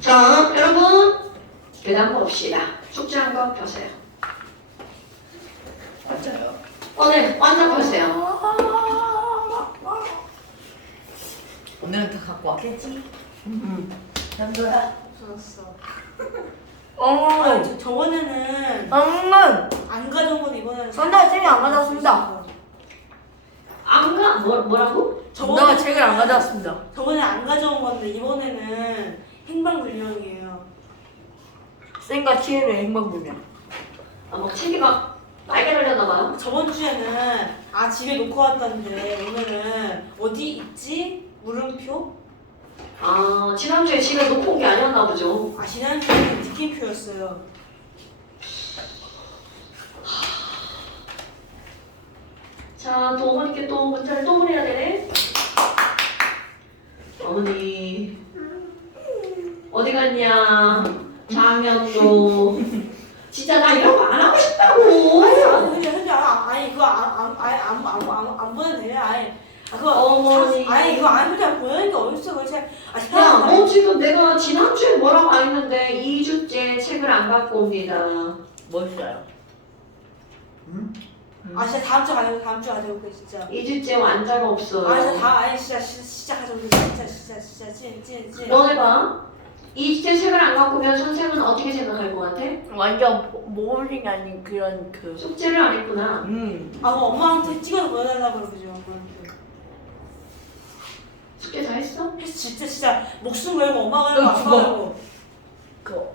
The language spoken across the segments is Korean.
자, 여러분 그 다음 봅시다. 숙제 한번 펴세요. 맞아요. 오늘 완전 펴세요. 오늘은 다 갖고 왔겠지? 남도야. 없어졌어. 어. 저번에는 안 가져온 건 이번에는 선배가 책을 안 가져왔습니다. 안 가? 뭐라고? 전다가 책을 안 가져왔습니다. 저번에 안 가져온 건데 이번에는 행방불명이에요. 쌩과 TN의 행방불명. 아, 뭐 책이 막 빨개 걸렸나 봐요. 저번 주에는 집에 놓고 왔다는데 오늘은 어디 있지? 물음표? 아, 지난주에 집에 놓고 온 게 아니었나 보죠. 지난주에는 느낌표였어요. 자, 또 어머니께 또 문자를 또 보내야 되네. 어머니 어디 갔냐? 장면도 진짜 나 이런 거 안 하고 싶다고. 아니 그거 안 보내도 돼요. 그거 어머니. 그거 그냥 보내는 게 어딨어 그거 야, 너 지금 내가 지난주에 뭐라고 안 했는데 2주째 책을 안 갖고 옵니다. 멋있어요. 진짜 다음 주 가져올게 진짜. 2주째 완자가 없어요. 진짜 가져올게 진짜 찐. 너네 봐. 2주째 책을 안 갖고 오면 선생은 어떻게 생각할 것 같아? 완전 모범생 아닌 그런 그. 숙제를 안 했구나. 그거 엄마한테 찍어서 보내달라고 그러죠. 숙제 다 했어? 진짜 목숨 걸고 엄마 걸고 아빠 죽어. 걸고. 그거.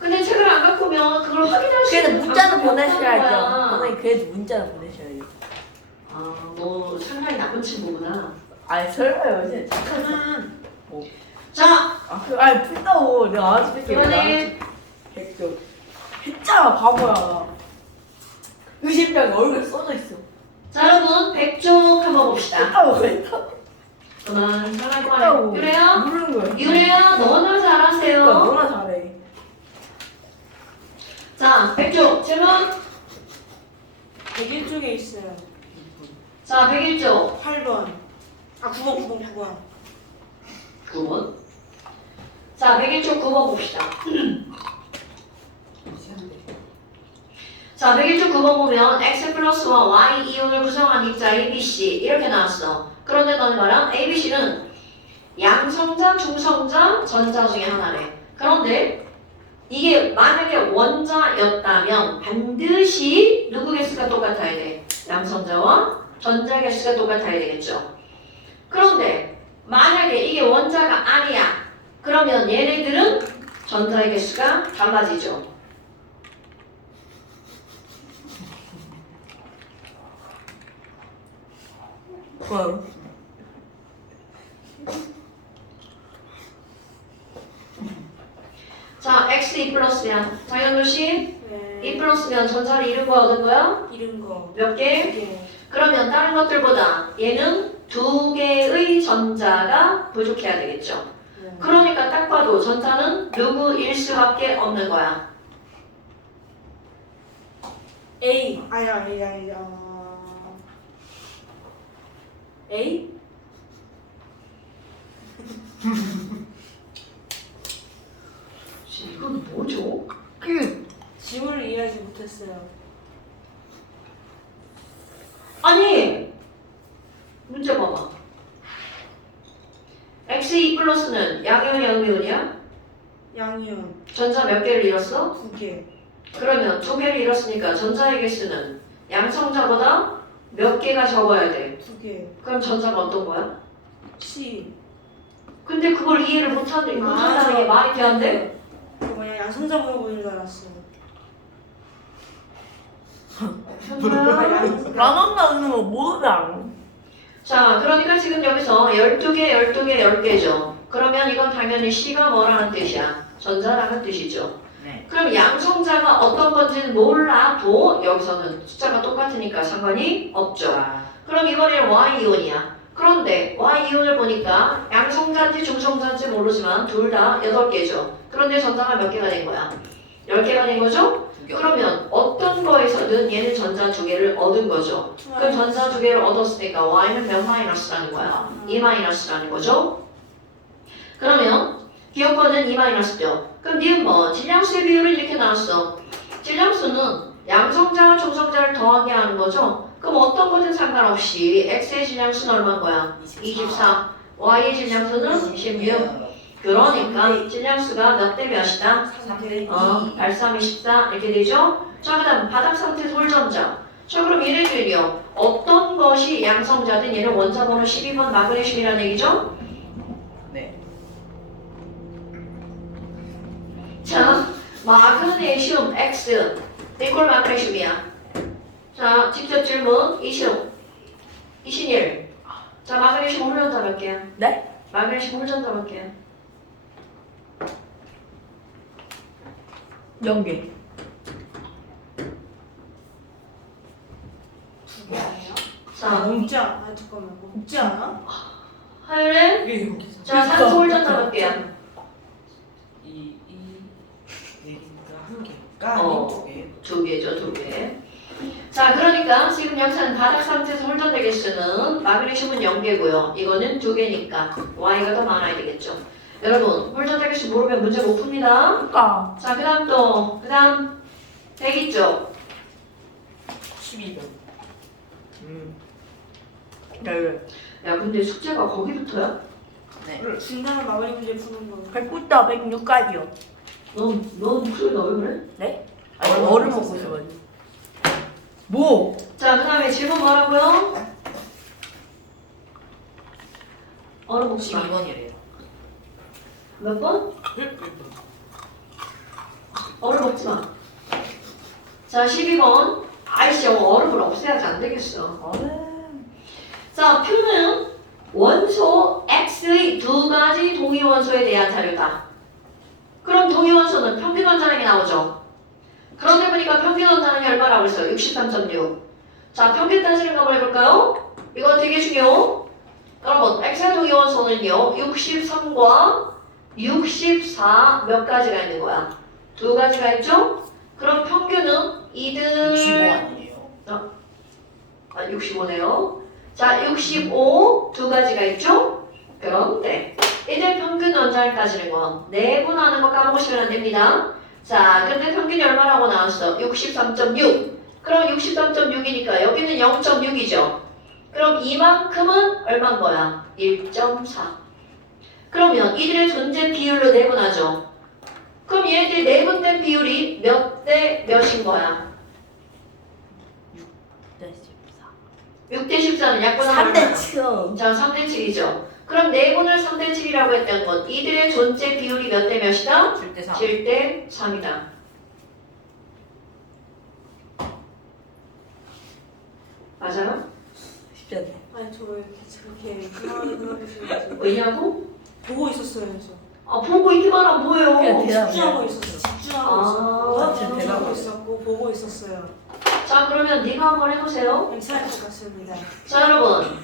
근데 책을 안 갖고 오면 그걸 확인할 수 그래도 있는 문자는 방법이 없다는 보내셔야죠. 거야. 선생님 그래도 문자는 보내셔야죠. 아, 너 상당히 나쁜 친구구나. 아니 설마요, 진짜 착한. 뭐. 자, 아니 풀다고 내가 알아서 뺄게. 이번에 백조. 했잖아 바보야. 의심병 얼굴에 써져 있어. 자 여러분 백쪽 한번 봅시다. 했다고 했다. 그만 사랑할 했다고. 거야. 유래야, 모르는 거야. 유래야, 너나 그러니까 잘하세요. 너나 잘해. 자, 백쪽 질문. 101쪽에 있어요. 자, 101쪽 8번. 9번. 9번. 자, 101쪽 9번 봅시다. 자, 101쪽 9번 보면 x 플러스 와 y 이온을 구성한 입자 ABC 이렇게 나왔어. 그런데 너는 말한 ABC는 양성자, 중성자, 전자 중에 하나래. 그런데 이게 만약에 원자였다면 반드시 누구 개수가 똑같아야 돼? 양성자와 전자 개수가 똑같아야 되겠죠. 그런데 만약에 이게 원자가 아니야. 그러면 얘네들은 전자의 개수가 달라지죠. 그럼. 자, x 2 플러스면 장현우 씨, 네. 2 플러스면 전자를 잃은 거야, 얻은 거야? 이런 거. 몇 개? 2개. 그러면 다른 것들보다 얘는 2개의 전자가 부족해야 되겠죠. 네. 그러니까 딱 봐도 전자는 누구일 수밖에 없는 거야. A. A? 이건 뭐죠? 지문을 이해하지 못했어요. 아니, 문제 봐봐. x2 플러스는 양이온이야, 음이온이야? 양이온. 전자 몇 개를 잃었어? 9개. 그러면 2개를 잃었으니까 전자의 개수는 양성자보다 몇 개가 적어야 돼? 2개. 그럼 전자가 어떤 거야? C. 근데 그걸 이해를 못한다는 게 말이 돼안돼? 뭐야 양성자 물어보는 줄 알았어. 현주야. 나눠 나누는 거 모르잖아. 자, 그러니까 지금 여기서 12개, 12개, 10개죠. 그러면 이건 당연히 C가 뭐라는 뜻이야? 전자라는 뜻이죠. 네. 그럼 양성자가 어떤 건지는 몰라도 여기서는 숫자가 똑같으니까 상관이 없죠. 그럼 이번에는 Y이온이야. 그런데 Y이온을 보니까 양성자인지 중성자인지 모르지만 둘 다 8개죠. 그런데 전자가 몇 개가 된 거야? 10개가 된 거죠? 그러면 어떤 거에서든 얘는 전자 2개를 얻은 거죠. 그럼 전자 2개를 얻었으니까 Y는 몇 마이너스라는 거야? 2 마이너스라는 거죠? 그러면 기억권은 2-죠. 그럼 니은 뭐 질량수의 비율을 이렇게 나왔어. 질량수는 양성자와 중성자를 더하게 하는 거죠. 그럼 어떤 거든 상관없이 x의 질량수는 얼마인 거야? 24. y의 질량수는 16. 그러니까 질량수가 몇 대 몇이다? 3대 발삼 24 이렇게 되죠? 자, 그 다음 바닥 상태 돌전자. 자, 그럼 얘네들이요. 어떤 것이 양성자든 얘는 원자번호 12번 마그네슘이라는 얘기죠? 네. 자, 마그네슘 X 니콜 마그네슘이야. 자, 직접 질문 이신일. 자, 마그네슘 홀전자 몇 개야? 네? 마그네슘 홀전자 몇 개야? 0개. 두개 아니야? 자, 없지 않아? 아니 잠깐만 없지 않아? 하율에 왜 0개? 자, 산소 홀전자 몇 개야? 한 개가 어. 아닌 2개. 2개죠, 2개. 자, 그러니까 지금 여기서는 바닥 상태에서 홀전자 개수는 마그네슘은 0개고요. 이거는 2개니까 Y가 더 많아야 되겠죠. 여러분, 홀전자 개수 모르면 문제 못 풉니다. 그러니까 자, 그 다음 100 있죠? 12번. 네. 야, 근데 숙제가 거기부터야? 네. 중간에 마무리 문제 푸는 거 100부터 106까지요. 너 목소리가 왜 그래? 네? 아니 얼음 먹고 있어가지고. 뭐? 자, 그 다음에 질문 뭐라고요? 얼음 먹지 마. 12번이래요. 몇 번? 얼음 먹지 마. 자, 12번. 아이씨, 얼음을 없애야지 안 되겠어. 자, 표는 원소 X의 2가지 동위 원소에 대한 자료다. 그럼 동위 원소는 평균 원자량이 나오죠. 그런데 보니까 평균 원자량이 얼마라고 했어요? 63.6. 자, 평균 따지는 거 한번 해볼까요? 이거 되게 중요. 여러분, X의 동위 원소는요, 63과 64 몇 가지가 있는 거야? 2가지가 있죠? 그럼 평균은 이들 65 아니에요? 65네요. 자, 65 2가지가 있죠? 그런데 이들 평균 원자를 따지는 거 내분하는 거 까먹으시면 안 됩니다. 자, 근데 평균이 얼마라고 나왔어? 63.6. 그럼 63.6이니까 여기는 0.6이죠. 그럼 이만큼은 얼마인 거야? 1.4. 그러면 이들의 존재 비율로 내분하죠. 그럼 얘네들 내분된 비율이 몇 대 몇인 거야? 6대 14는 약분하면 3대 7. 자, 3대 7이죠. 그럼 내분을 3대 7이라고 했던 건 이들의 존재 비율이 몇 대 몇이다? 7대 3. 7대 3이다. 맞아요? 쉽지 않네. 아니 저 왜 이렇게 그렇게 그러시는지 왜냐고? 보고 있었어요 저 보고 있기만 하면 뭐예요? 그냥 대답. 집중하고 있었어 집중하고 아, 있었고 진짜 집중하고 대단하다. 있었고 보고 있었어요 자, 그러면 네가 한번 해보세요. 괜찮을 것 같습니다 자, 여러분.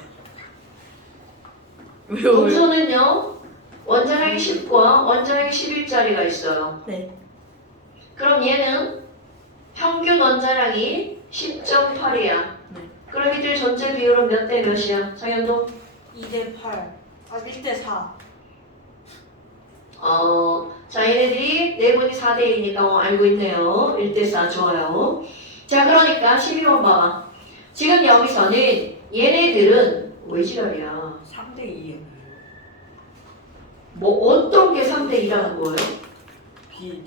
왜요? 음소는요. 원자량이 10과 원자량이 11짜리가 있어요. 네. 그럼 얘는 평균 원자량이 10.8이야. 네. 그럼 이들 존재 비율은 몇 대 몇이야? 장현도? 2대 8 1대 4 자, 얘네들이 내분이 4대 1이니까 알고 있네요. 1대 4 좋아요. 자, 그러니까 12번 봐봐. 지금 여기서는 얘네들은 왜 지랄이야? 3대 2. 뭐 어떤 게 3대 2라는 거예요?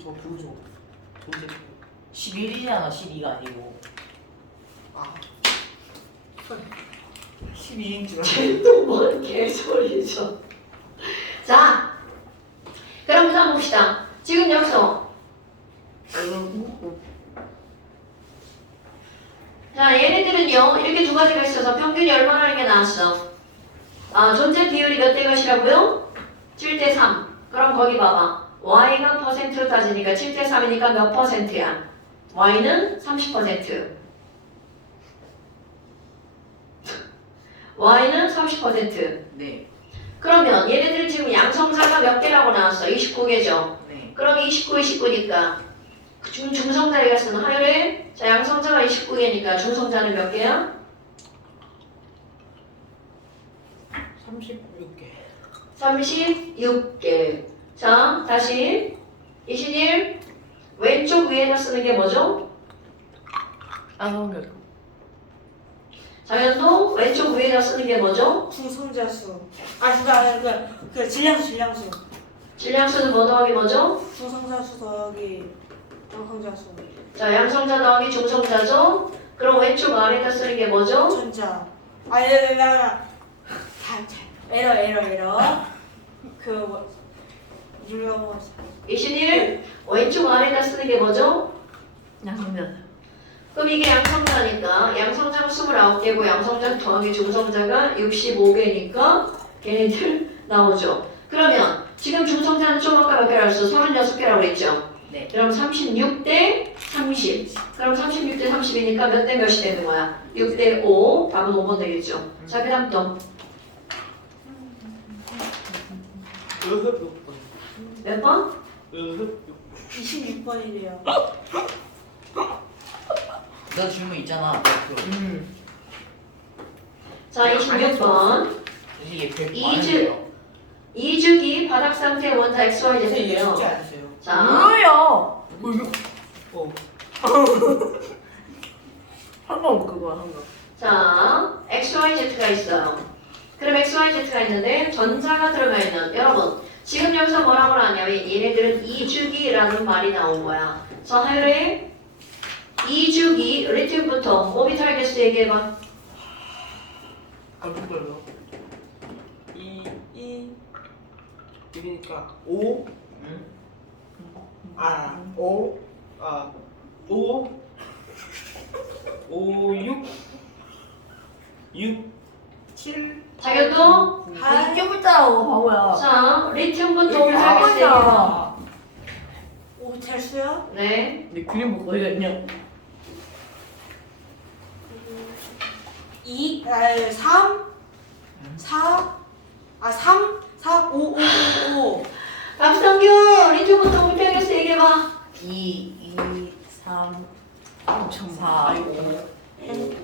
저 보조. 존재. 11이잖아 12가 아니고. 아. 12인 줄 알았어. 또뭔 개소리죠. 자, 그럼 다음 봅시다. 지금 여기서 자, 얘네들은요 이렇게 두 가지가 있어서 평균이 얼마나 이게 나왔어? 존재 비율이 몇 대 몇이라고요? 7대 3. 그럼 거기 봐봐. y가 퍼센트로 따지니까 7대 3이니까 몇 퍼센트야? y는 30%. y는 30%. 네. 그러면 얘네들은 지금 양성자가 몇 개라고 나왔어? 29개죠. 네. 그럼 29, 29니까 중성자리가 쓰는 하율에 자, 양성자가 29개니까 중성자는 몇 개야? 36개. 36개. 자, 다시 21 왼쪽 위에다 쓰는 게 뭐죠? 안성결. 자연도 왼쪽 위에다 쓰는 게 뭐죠? 중성자수. 그 질량수. 질량수는 뭐 더하기 뭐죠? 중성자수 더하기 양성자수. 자, 양성자 더하기 중성자죠? 그럼 왼쪽 아래에다 쓰는 게 뭐죠? 전자. 에러. 눌러봐. 21 왼쪽 아래에다 쓰는 게 뭐죠? 양성결. 그럼 이게 양성자니까 양성자가 29개고 양성자 더하기 중성자가 65개니까 걔네들 나오죠. 그러면 지금 중성자는 좀 아까 몇 개라고 했어? 36개라고 했죠? 네. 그럼 36대 30. 그럼 36대 30이니까 몇 대 몇이 되는 거야? 6대 5. 답은 5번 되겠죠. 자, 그 다음 또. 몇 번? 26번이래요. 너 질문 있잖아. 자, 26번. 이게 100 2주기 바닥 상태 원자 XYZ인데요. 않으세요? 자, 뭐야? 어. 한번 그거 한 거. 자, XYZ가 있어요. 그럼 XYZ가 있는데 전자가 들어가 있는 여러분 지금 여기서 뭐라고 하냐면 얘네들은 2주기라는 말이 나온 거야. 자, 하율의 2주기 리튬부터 오비탈 개수 얘기해봐. 그걸로 6이니까 5 6 7 자격도 이겨보자고 바보야. 자, 리튬부터 오비탈 개수 얘기해봐. 오비탈 수야? 네. 내 그림 뭐 거기가 있냐? 5. 박성규 리튬부터 오비탈 개수 얘기해봐. 2, 3, 4, 5, 6,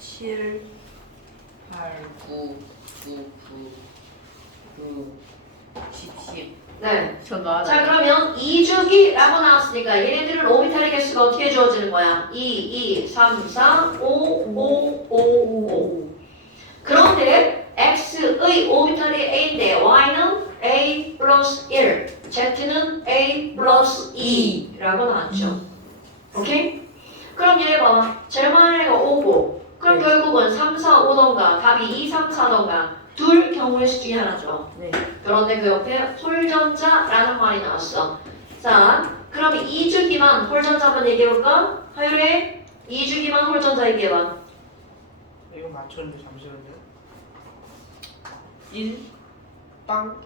7, 8, 9, 10. 네. 저거 알아. 자, 그러면 2주기라고 나왔으니까 얘네들은 오비탈의 개수가 어떻게 주어지는 거야? 2, 3, 4, 5, 5. 그런데 x의 오비탈이 a인데 y는 a 플러스 1, z는 a 플러스 2라고 나왔죠. 오케이? 그럼 얘 봐봐. 제일 많은 애가 5고 그럼 네. 결국은 3, 4, 5던가 답이 2, 3, 4던가 둘 경우의 수 중에 하나죠. 네. 그런데 그 옆에 홀전자라는 말이 나왔어. 자, 그럼 2주기만 홀전자만 얘기해볼까? 하율의 2주기만 홀전자 얘기해봐. 이거 맞췄는데 잠시만요. 1 빵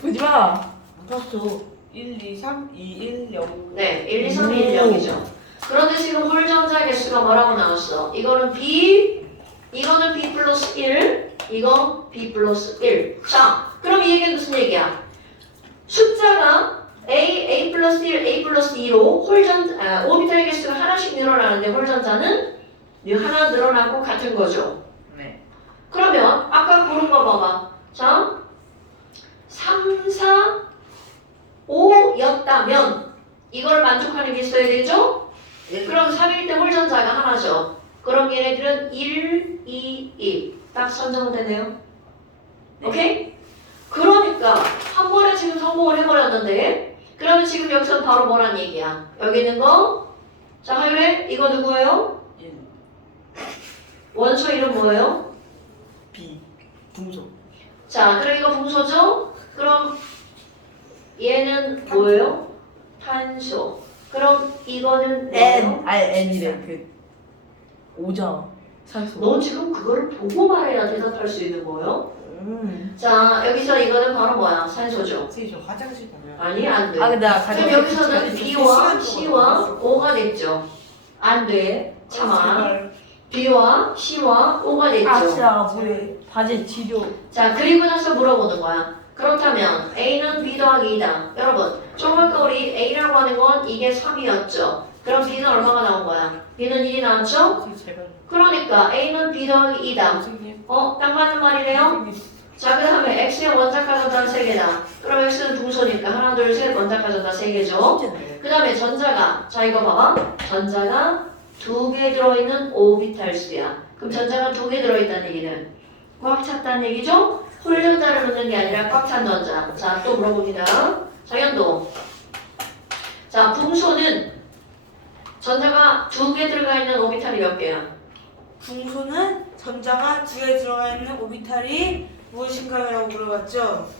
보지 마. 맞췄어. 1 2 3 2 1 0 네, 1, 2, 3, 2, 1, 0이죠. 그런데 지금 홀전자 개수가 뭐라고 나왔어? 이거는 B, 이거는 B 플러스 1, 이거 B 플러스 1. 자, 그럼 이 얘기는 무슨 얘기야? 숫자가 A 플러스 1, A 플러스 2로 오비탈 개수가 하나씩 늘어나는데 홀전자는 하나 늘어나고 같은 거죠. 네. 그러면 아까 고른 거 봐봐. 자, 3, 4, 5였다면 이걸 만족하는 게 있어야 되죠? 그럼 3일 때 홀전자가 하나죠. 그럼 얘네들은 1, 2, 2. 딱 선정은 되네요. 오케이? 그러니까 한 번에 지금 성공을 해버렸는데 그러면 지금 여기서 바로 뭐란 얘기야? 여기 있는 거 자, 하율에 이거 누구예요? 1 원소 이름 뭐예요? B 분소 자, 그럼 이거 분소죠? 그럼 얘는 뭐예요? 탄소. 그럼 이거는 뭐예요? N이래. 그 5잖아. 산소. 넌 지금 그거를 보고 말해야 대답할 수 있는 거예요? 자, 여기서 이거는 바로 뭐야? 산소죠. 선생님 저 화장실 가면 아니, 안 돼. 아 근데 나 그럼 여기서는 B와 C와 O가 됐죠. 안 돼. 참아. B와 C와 O가 됐죠. 진짜 우리 바지 지료. 자, 그리고 나서 물어보는 거야. 그렇다면 A는 B 더하기 2다. 여러분, 좀 아까 우리 A라고 하는 건 이게 3이었죠. 그럼 B는 얼마가 나온 거야? B는 1이 나왔죠? 선생님 제발 그러니까 A는 B 더하기 2다. 선생님 딱 맞는 말이래요? 선생님 자, 그 다음에 x의 원자과 전자는 3개다. 그럼 x는 둥소니까 하나, 둘, 셋 원자과 전자 3개죠. 그 다음에 전자가, 자 이거 봐봐. 전자가 2개 들어있는 오비탈 수야. 그럼 전자가 2개 들어있다는 얘기는 꽉 찼다는 얘기죠? 홀려다를 놓는 게 아니라 꽉 찬 전자. 자, 또 물어봅니다. 장현도. 자, 붕소는 전자가 2개 들어가 있는 오비탈이 몇 개야? 붕소는 전자가 2개 들어가 있는 오비탈이 무엇인가라고 물어봤죠?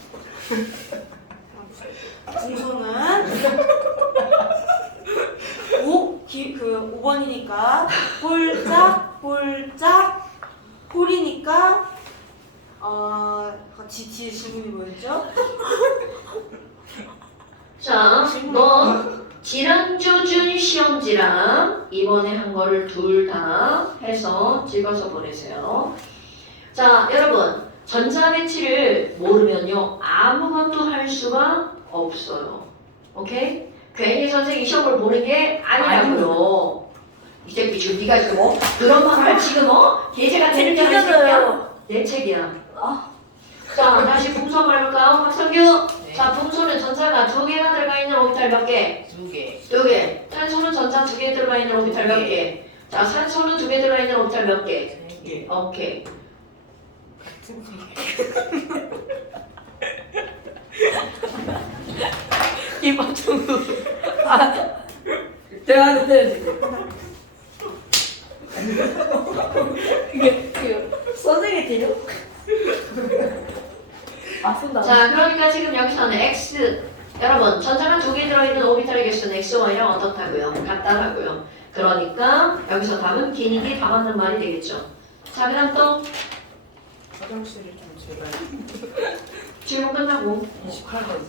붕소는 5번이니까 홀짝 홀이니까 뒤에 질문이 뭐였죠? 자, 너 지난주 준 시험지랑 이번에 한 거를 둘 다 해서 찍어서 보내세요. 자, 여러분 전자 배치를 모르면요 아무것도 할 수가 없어요. 오케이? 괜히 선생님이 시험을 보는 게 아니라고요. 이 새끼 지금 네가 지금 그런 말 할 지금 계제가 되는 게 아니야. 내 책이야. 자, 다시 분수 말해볼까요? 박성규. 네. 자, 분수는 전자가 2개가 들어가 있는 오비탈 몇 개? 2개. 2개. 탄소는 전자 2개 들어가 있는 오비탈 몇 개? 자, 산소는 2개 들어가 있는 오비탈 몇 개? 3개. 오케이. 같은 이 박정우. 아, 제가 하는데 이게 선생님 되죠? 아, 쓴다. 자, 그러니까 지금 여기서는 X. 여러분, 전자가 2개 들어있는 오비탈의 개수는 X1이랑 어떻다고요? 같다라고요. 그러니까 여기서 답은 기니기 다 맞는 말이 되겠죠. 자, 그 다음 또 화장실을 좀 제발. 질문 끝나고. 28번.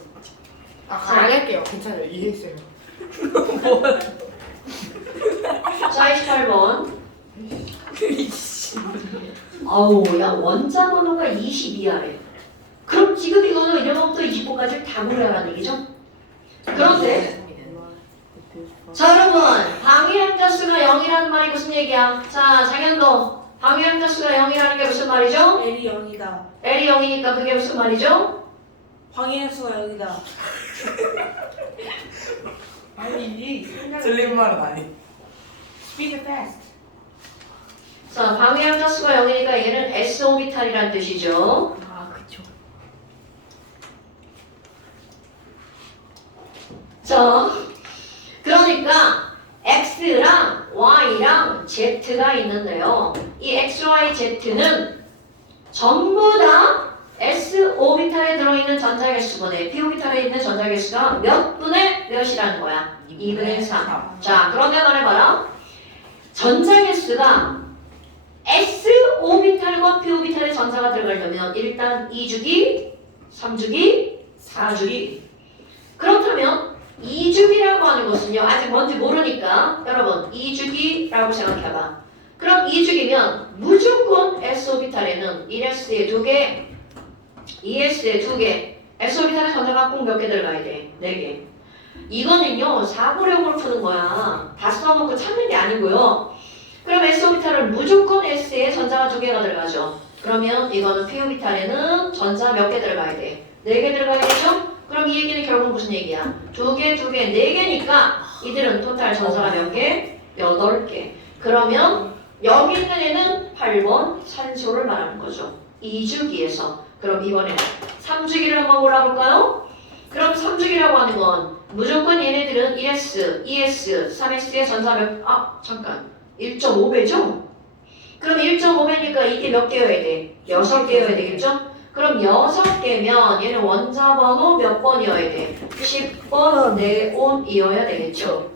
안 할게요. 괜찮아요. 이해했어요. 자, 28번. 아우, 야, 원자 번호가 22야래. 그럼 지금 이거는 1번부터 29까지 다 몰라라는 얘기죠? 그런데, 자, 여러분, 방위량자 수가 0이라는 말이 무슨 얘기야? 자, 장현도, 방위량자 수가 0이라는 게 무슨 말이죠? L이 0이다. L이 0이니까 그게 무슨 말이죠? 방위의 수가 0이다. 아니, 틀린 말은 아니. Speak fast. 자, 방위량자 수가 0이니까 얘는 S 오비탈이라는 뜻이죠. 아, 그쵸. 자, 그러니까 X랑 Y랑 Z가 있는데요. 이 X, Y, Z는 전부 다 S 오비탈에 들어있는 전자 개수분의 P 오비탈에 있는 전자 개수가 몇 분의 몇이라는 거야? 2분의 3. 자, 그런데 말해봐라. 전자 개수가 S 오비탈과 P 오비탈의 전자가 들어가려면 일단 2주기, 3주기, 4주기. 그렇다면 2주기라고 하는 것은요, 아직 뭔지 모르니까 여러분 2주기라고 생각해봐. 그럼 2주기면 무조건 S 오비탈에는 1S에 2개, 2S에 2개, S오비탈의 전자가 꼭 몇 개 들어가야 돼? 4개. 이거는요, 사고력으로 푸는 거야. 다 써놓고 찾는 게 아니고요. 그럼 S오비탈은 무조건 S에 전자가 2개가 들어가죠. 그러면 이거는 P오비탈에는 전자 몇 개 들어가야 돼? 4개 들어가야겠죠? 그럼 이 얘기는 결국 무슨 얘기야? 2개, 2개, 4개니까 이들은 토탈 전자가 몇 개? 8개. 그러면 여기 있는 애는 8번 산소를 말하는 거죠. 2주기에서. 그럼 이번에는 3주기를 한번 골라볼까요? 그럼 3주기라고 하는 건 무조건 얘네들은 1S, 2S, 3S의 전자 잠깐 1.5배죠? 그럼 1.5배니까 이게 몇 개여야 돼? 6개여야 되겠죠? 그럼 6개면 얘는 원자 번호 몇 번이어야 돼? 10번 네온이어야 되겠죠?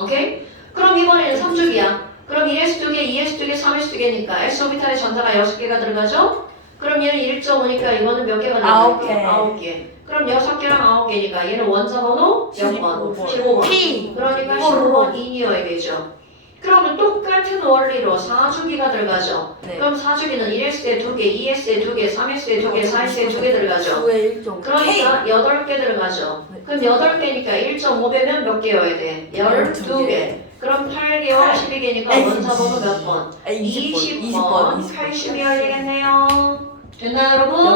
오케이? 그럼 이번에는 3주기야. 그럼 1S 2개, 2S 2개, 3S 2개니까 S오비탈의 전자가 6개가 들어가죠? 그럼 얘는 1.5니까 이거는 몇 개가 들어가요? 9개. 그럼 6개랑 9개니까 얘는 원자 번호 몇 번? 15번. P. 그러니까 15번 인이어야 되죠. 그러면 똑같은 원리로 4주기가 들어가죠. 네. 그럼 4주기는 1S에 2개, 2S에 2개, 3S에 2개, 4S에 2개 들어가죠. 9에 1.5. 그러니까 8개 들어가죠. 네. 그럼 8개니까 1.5배면 몇 개여야 돼? 12개. 그럼 8개와 12개니까 원자 번호 몇 번? 20번. 80이어야 되겠네요. 됐나요, 여러분?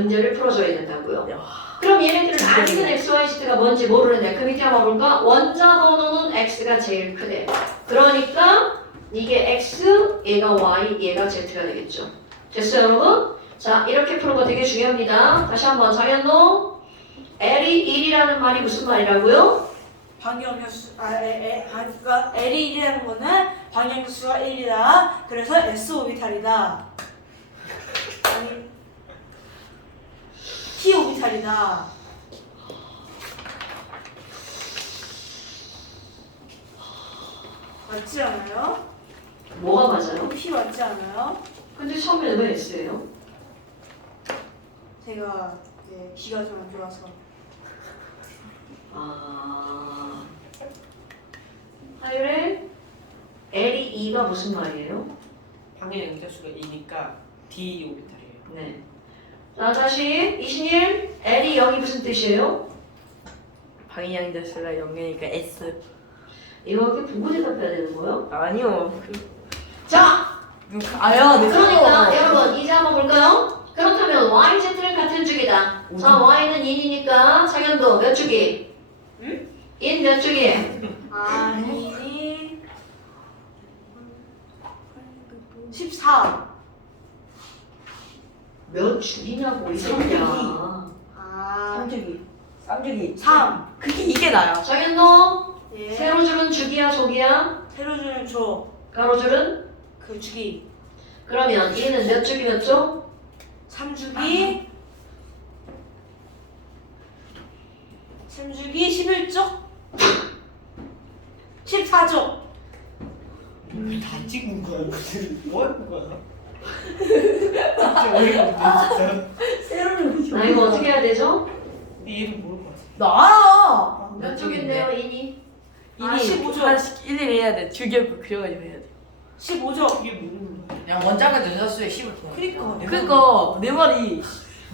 문제를 풀어줘야 된다고요. 야. 그럼 얘네들은 아직은 XYZ가 뭔지 모르는데 그 밑에 한번 볼까? 원자 번호는 X가 제일 크대. 그러니까 이게 X, 얘가 Y, 얘가 Z가 되겠죠. 됐어요 여러분? 자 이렇게 푸는 거 되게 중요합니다. 다시 한번 정현노 L이 1이라는 말이 무슨 말이라고요? 방향계수 그러니까 L이 1이라는 거는 방향계수가 1이다. 그래서 S 오비탈이다. 아니 T 오비탈이다. 맞지 않아요? 뭐가 맞아요? T 맞지 않아요? 근데 처음에 왜 S예요? 제가 귀가 좀 안 좋아서. 아... 하율에 L이 2가 무슨 말이에요? 방향 영자수가 2니까 D 오비탈이에요. 네. 자 다시 21 L이 0이 무슨 뜻이에요? 방향자수가 0이니까 S. 이거 이렇게 보고 대답해야 되는 거예요? 아니요. 자! 아야 내 그러니까 여러분 이제 한번 볼까요? 그렇다면 YZ는 같은 주기다. 자 Y는 인이니까 상현도 몇 주기? 응? 인 몇 주기? 아, 2이 14. 몇 주기냐고 이 소리야. 아, 3주기. 3주기. 3. 그게 이게 나야. 상현도 예. 세로줄은 주기야 조기야? 세로주는 조. 가로줄은? 그 주기. 그러면 얘는 몇 주기 몇 조? 3주기. 3주기 11쪽. 14쪽. 다 찍은 거야. 뭐 하는 거야? 진짜 어이가 없네 진짜. 세로를 나 이거 어떻게 해야 되죠? 근데 얘는 모를 것 같아. 나야. 몇 쪽인데요 인이? 아, 15조. 하나씩 일일이 해야 돼. 주기하고 그려가지고 해야 돼. 15쪽. 이게 모르는 거야. 그냥 원자가 여자수에 10을 더. 그니까. 그니까 내 말이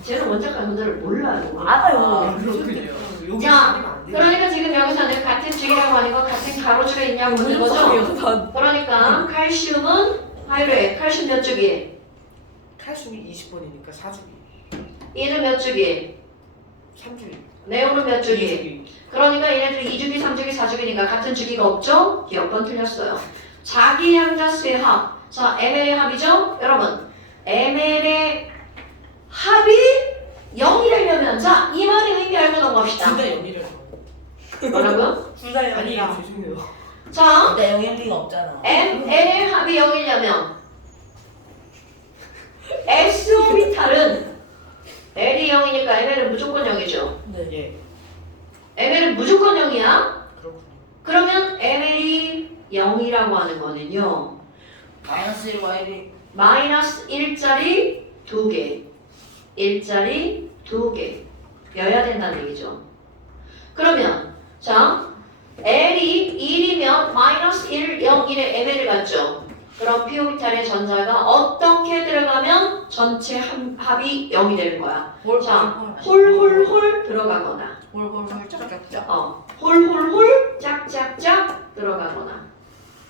쟤는 원작가 문제를 몰라요. 알아요. 그렇군요. 여기 자, 아니면 안 돼. 그러니까 지금 여기서는 같은 주기라고 하는 건 같은 가로줄에 있냐고 묻는 거죠? 그러니까 칼슘은 하이레 칼슘 몇 주기? 칼슘이 20번이니까 4주기. 이는 몇 주기? 3주기. 네온은 몇 주기? 그러니까 얘네들 2주기, 3주기, 4주기니까 같은 주기가 없죠? 몇 번 틀렸어요. 자기 양자수의 합. 자, ML의 합이죠? 여러분, ML의 합이 0이 되려면 자, 이 말의 의미 알고 넘어갑시다. 둘다 0이라서. 뭐라고요? 둘다 아니에요. 0이다. 죄송해요. 자, 근데 영일 리가 없잖아. ML의 합이 0이려면 S 오비탈은 L이 0이니까 ML은 무조건 0이죠. 네. 예. ML은 무조건 0이야. 그렇군요. 그러면 ML이 0이라고 하는 거는요. 마이너스 1 Y리. 마이너스 1짜리 2개, 1짜리 2개 여야 된다는 얘기죠. 그러면 자 L이 1이면 마이너스 1, 0, 1의 ML을 갖죠. 그럼 P 오비탈의 전자가 어떻게 들어가면 전체 합이 0이 되는 거야. 자, 홀홀홀 들어가거나 홀홀홀 짝짝짝. 홀홀홀 짝짝짝 들어가거나.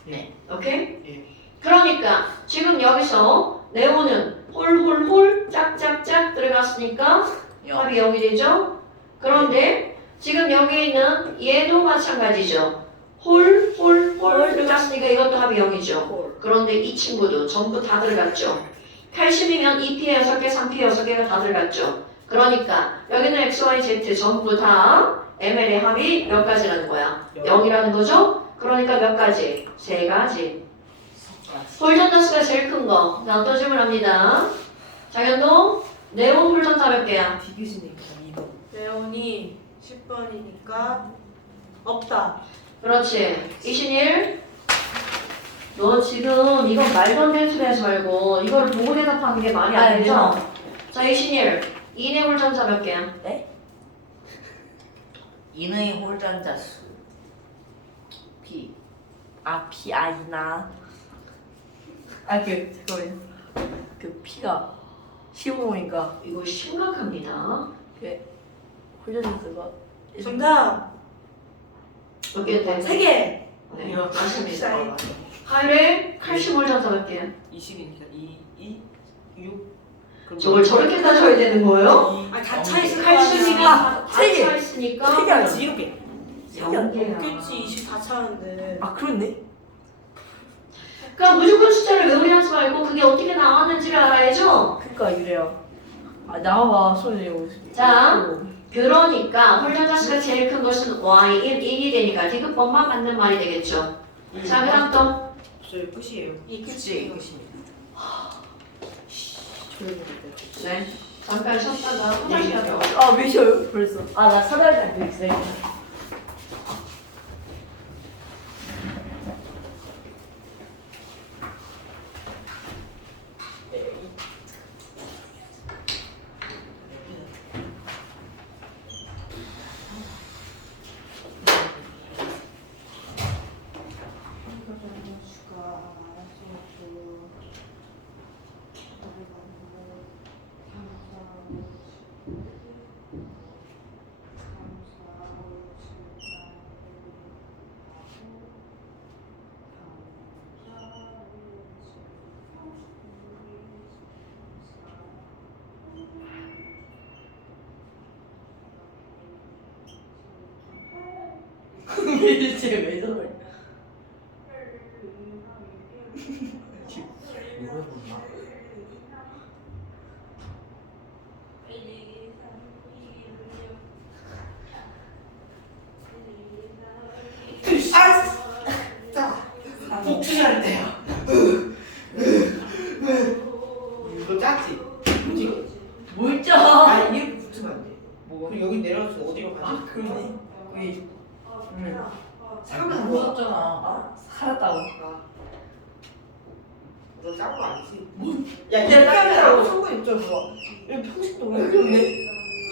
네. 오케이? 예. 그러니까 지금 여기서 네온은 홀홀홀 짝짝짝 들어갔으니까 합이 0이 되죠? 그런데 지금 여기 있는 얘도 마찬가지죠. 홀홀홀 들어갔으니까 이것도 합이 0이죠. 그런데 이 친구도 전부 다 들어갔죠. 칼슘이면 2P 6개, 3P 6개가 다 들어갔죠. 그러니까 여기는 X, Y, Z 전부 다 ML의 합이 몇 가지라는 거야? 0이라는 거죠? 그러니까 몇 가지? 3가지. 홀전자수가 제일 큰 거. 자, 또 질문합니다. 장현도 네온 홀전자 몇 개야? 비교시니까 2번. 레온이 10번이니까 없다. 그렇지. 이신일. 너 지금 이건 말도 안 되는 소리 하지 말고 이거를 보고 대답하는 게 말이 안 되죠? 자, 이신일. 이네 홀전자 몇 개야? 인의 홀전자수. P. 아 P 아니나. 잠깐만요. 그 P가 15니까 이거 심각합니다. 홀전자수가 정답. 몇 개인데? 3개. 네, 맞습니다. 사이. 하율의 칼슘 홀전자 몇 개야? 20이니까 2, 6. 저걸 저렇게 따져야 되는 거예요? 아, 다 차 있을 거 칼슘이가 아니야. 세 개. 다 있으니까 세개 아니지 이렇게. 영 개야. 없겠지, 24차인데. 아 그렇네. 그러니까 무조건 숫자를 외우려하지 말고 그게 어떻게 나왔는지를 알아야죠. 그러니까 이래요. 아 나와 손에 옷이. 자. 그러니까 홀전자수가 제일 큰 것은 y1, 1이 되니까 디귿번만 맞는 말이 되겠죠. 자, 그 다음 또 저희 끝이에요. 이 그치. 끝이에요. 네. 잠깐 쉬었다가 화장실 갔다 와. 아왜 쉬어요 벌써? 아 나 사다리 탈 때 있어요. 쟤왜 저래? 노래 부르나? 복수할 때요. 이거 짰지? 그치? 뭘 짜? 아 이렇게 붙으면 안 돼. 뭐 그리고 여기 내려가서 어디로 가지? 아 그러네. 거기 사람은 뭐? 무섭잖아. 아 살았다고. 너 짠 거 아니지? 야 이렇게 하느라고 상관이 없잖아. 이렇게 평식도 왜 그러네?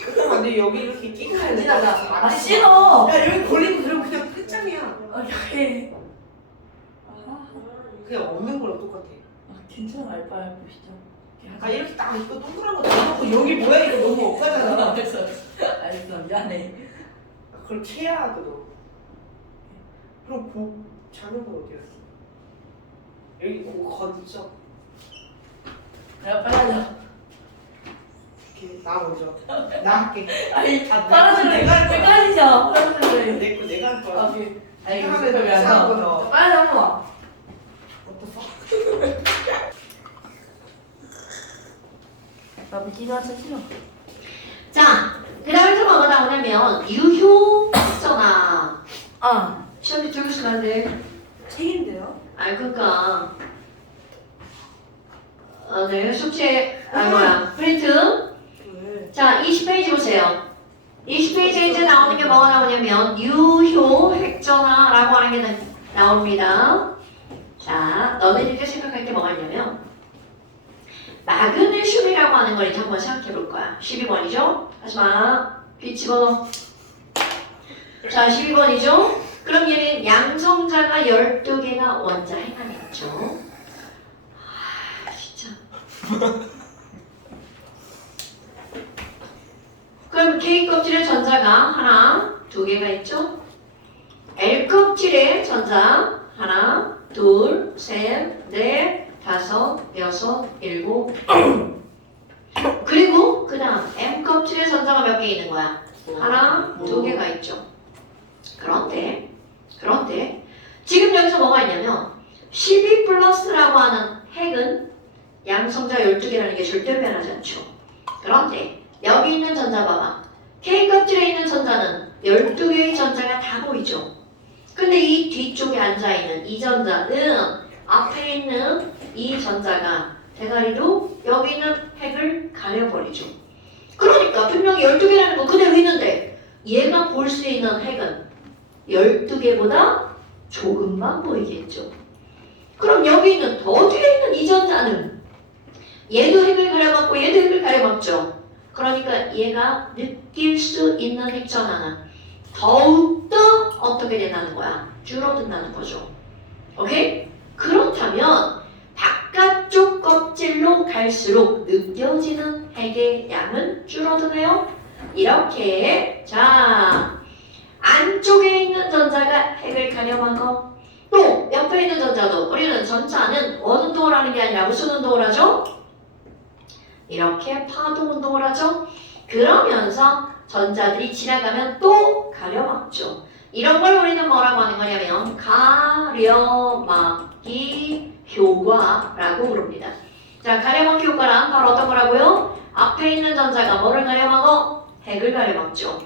그러면 안 돼. 여기 이렇게 끼고 해야 돼. 지나가. 아 싫어. 야 여기 걸리고 그러면 그냥 끝장이야. 오케이. 그냥 없는 거랑 똑같아. 아 괜찮아 알바야 보시죠. 아 이렇게 딱 이거 동그란 거 넣어놓고 여기 뭐야 이거 너무 억까잖아. 알겠어 미안해. 그렇게 해야 돼 너. 그럼 작은 거 어디 갔어? 여기 거기죠? 내가 빨라져. 이렇게 나 먼저. 나 할게. 아니 아, 빨라져. 내가 할 거야. 헷갈리죠. 빨라져. 내가 할 거야. 오케이. 아니 하면 왜안 거 넣어? 빨리 한번 와. 어떡해? 나 미기가 진짜 싫어. 자, 그 다음에 또 뭐가 나오냐면 유효전화. 아 시험지 들고 있으면 안 돼. 책인데요? 아이 그니까 네, 숙제 뭐야 프린트. 왜? 자, 20페이지 보세요. 20페이지에 이제 나오는 게 뭐가 나오냐면 유효 핵전화라고 하는 게 나옵니다. 자, 너네들이 생각할 게 뭐가 있냐면 마그네슘이라고 하는 걸 이제 한번 생각해 볼 거야. 12번이죠? 하지마. 빛 집어넣어. 자, 12번이죠? 그럼 얘는 양성자가 12개가 원자 행안에 있죠. 아, 진짜. 그럼 K 껍질의 전자가 하나, 두 개가 있죠? L 껍질의 전자 하나, 둘, 셋, 넷, 다섯, 여섯, 일곱. 그리고 그 다음 M 껍질의 전자가 몇 개 있는 거야? 하나, 두 개가 있죠. 그런데 지금 여기서 뭐가 있냐면 12 플러스라고 하는 핵은 양성자 12개라는 게 절대 변하지 않죠. 그런데 여기 있는 전자 봐봐. K 껍질에 있는 전자는 12개의 전자가 다 보이죠. 근데 이 뒤쪽에 앉아있는 이 전자는 앞에 있는 이 전자가 대가리로 여기 있는 핵을 가려버리죠. 그러니까 분명히 12개라는 거 그대로 있는데 얘가 볼 수 있는 핵은 12개보다 조금만 보이겠죠. 그럼 여기 있는 더 뒤에 있는 이 전자는 얘도 핵을 가려먹고 얘도 핵을 가려먹죠. 그러니까 얘가 느낄 수 있는 핵전화는 더욱더 어떻게 된다는 거야? 줄어든다는 거죠. 오케이? 그렇다면 바깥쪽 껍질로 갈수록 느껴지는 핵의 양은 줄어드네요. 이렇게 자 안쪽에 있는 전자가 핵을 가려먹어. 또 옆에 있는 전자도 우리는 전자는 원운동을 하는 게 아니라 무슨 운동을 하죠? 이렇게 파동 운동을 하죠. 그러면서 전자들이 지나가면 또 가려막죠. 이런 걸 우리는 뭐라고 하는 거냐면 가려막기 효과라고 부릅니다. 자, 가려막기 효과란 바로 어떤 거라고요? 앞에 있는 전자가 뭐를 가려막어? 핵을 가려막죠.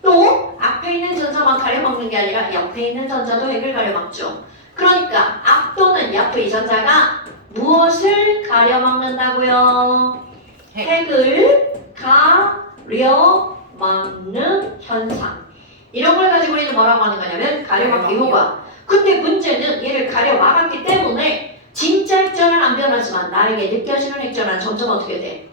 또 앞에 있는 전자만 가려막는 게 아니라 옆에 있는 전자도 핵을 가려막죠. 그러니까 앞 또는 옆의 전자가 무엇을 가려막는다고요? 핵을 가려막는 현상. 이런 걸 가지고 우리는 뭐라고 하는 거냐면 가려막기 효과. 근데 문제는 얘를 가려막았기 때문에 진짜 핵전은 안 변하지만 나에게 느껴지는 핵전은 점점 어떻게 돼?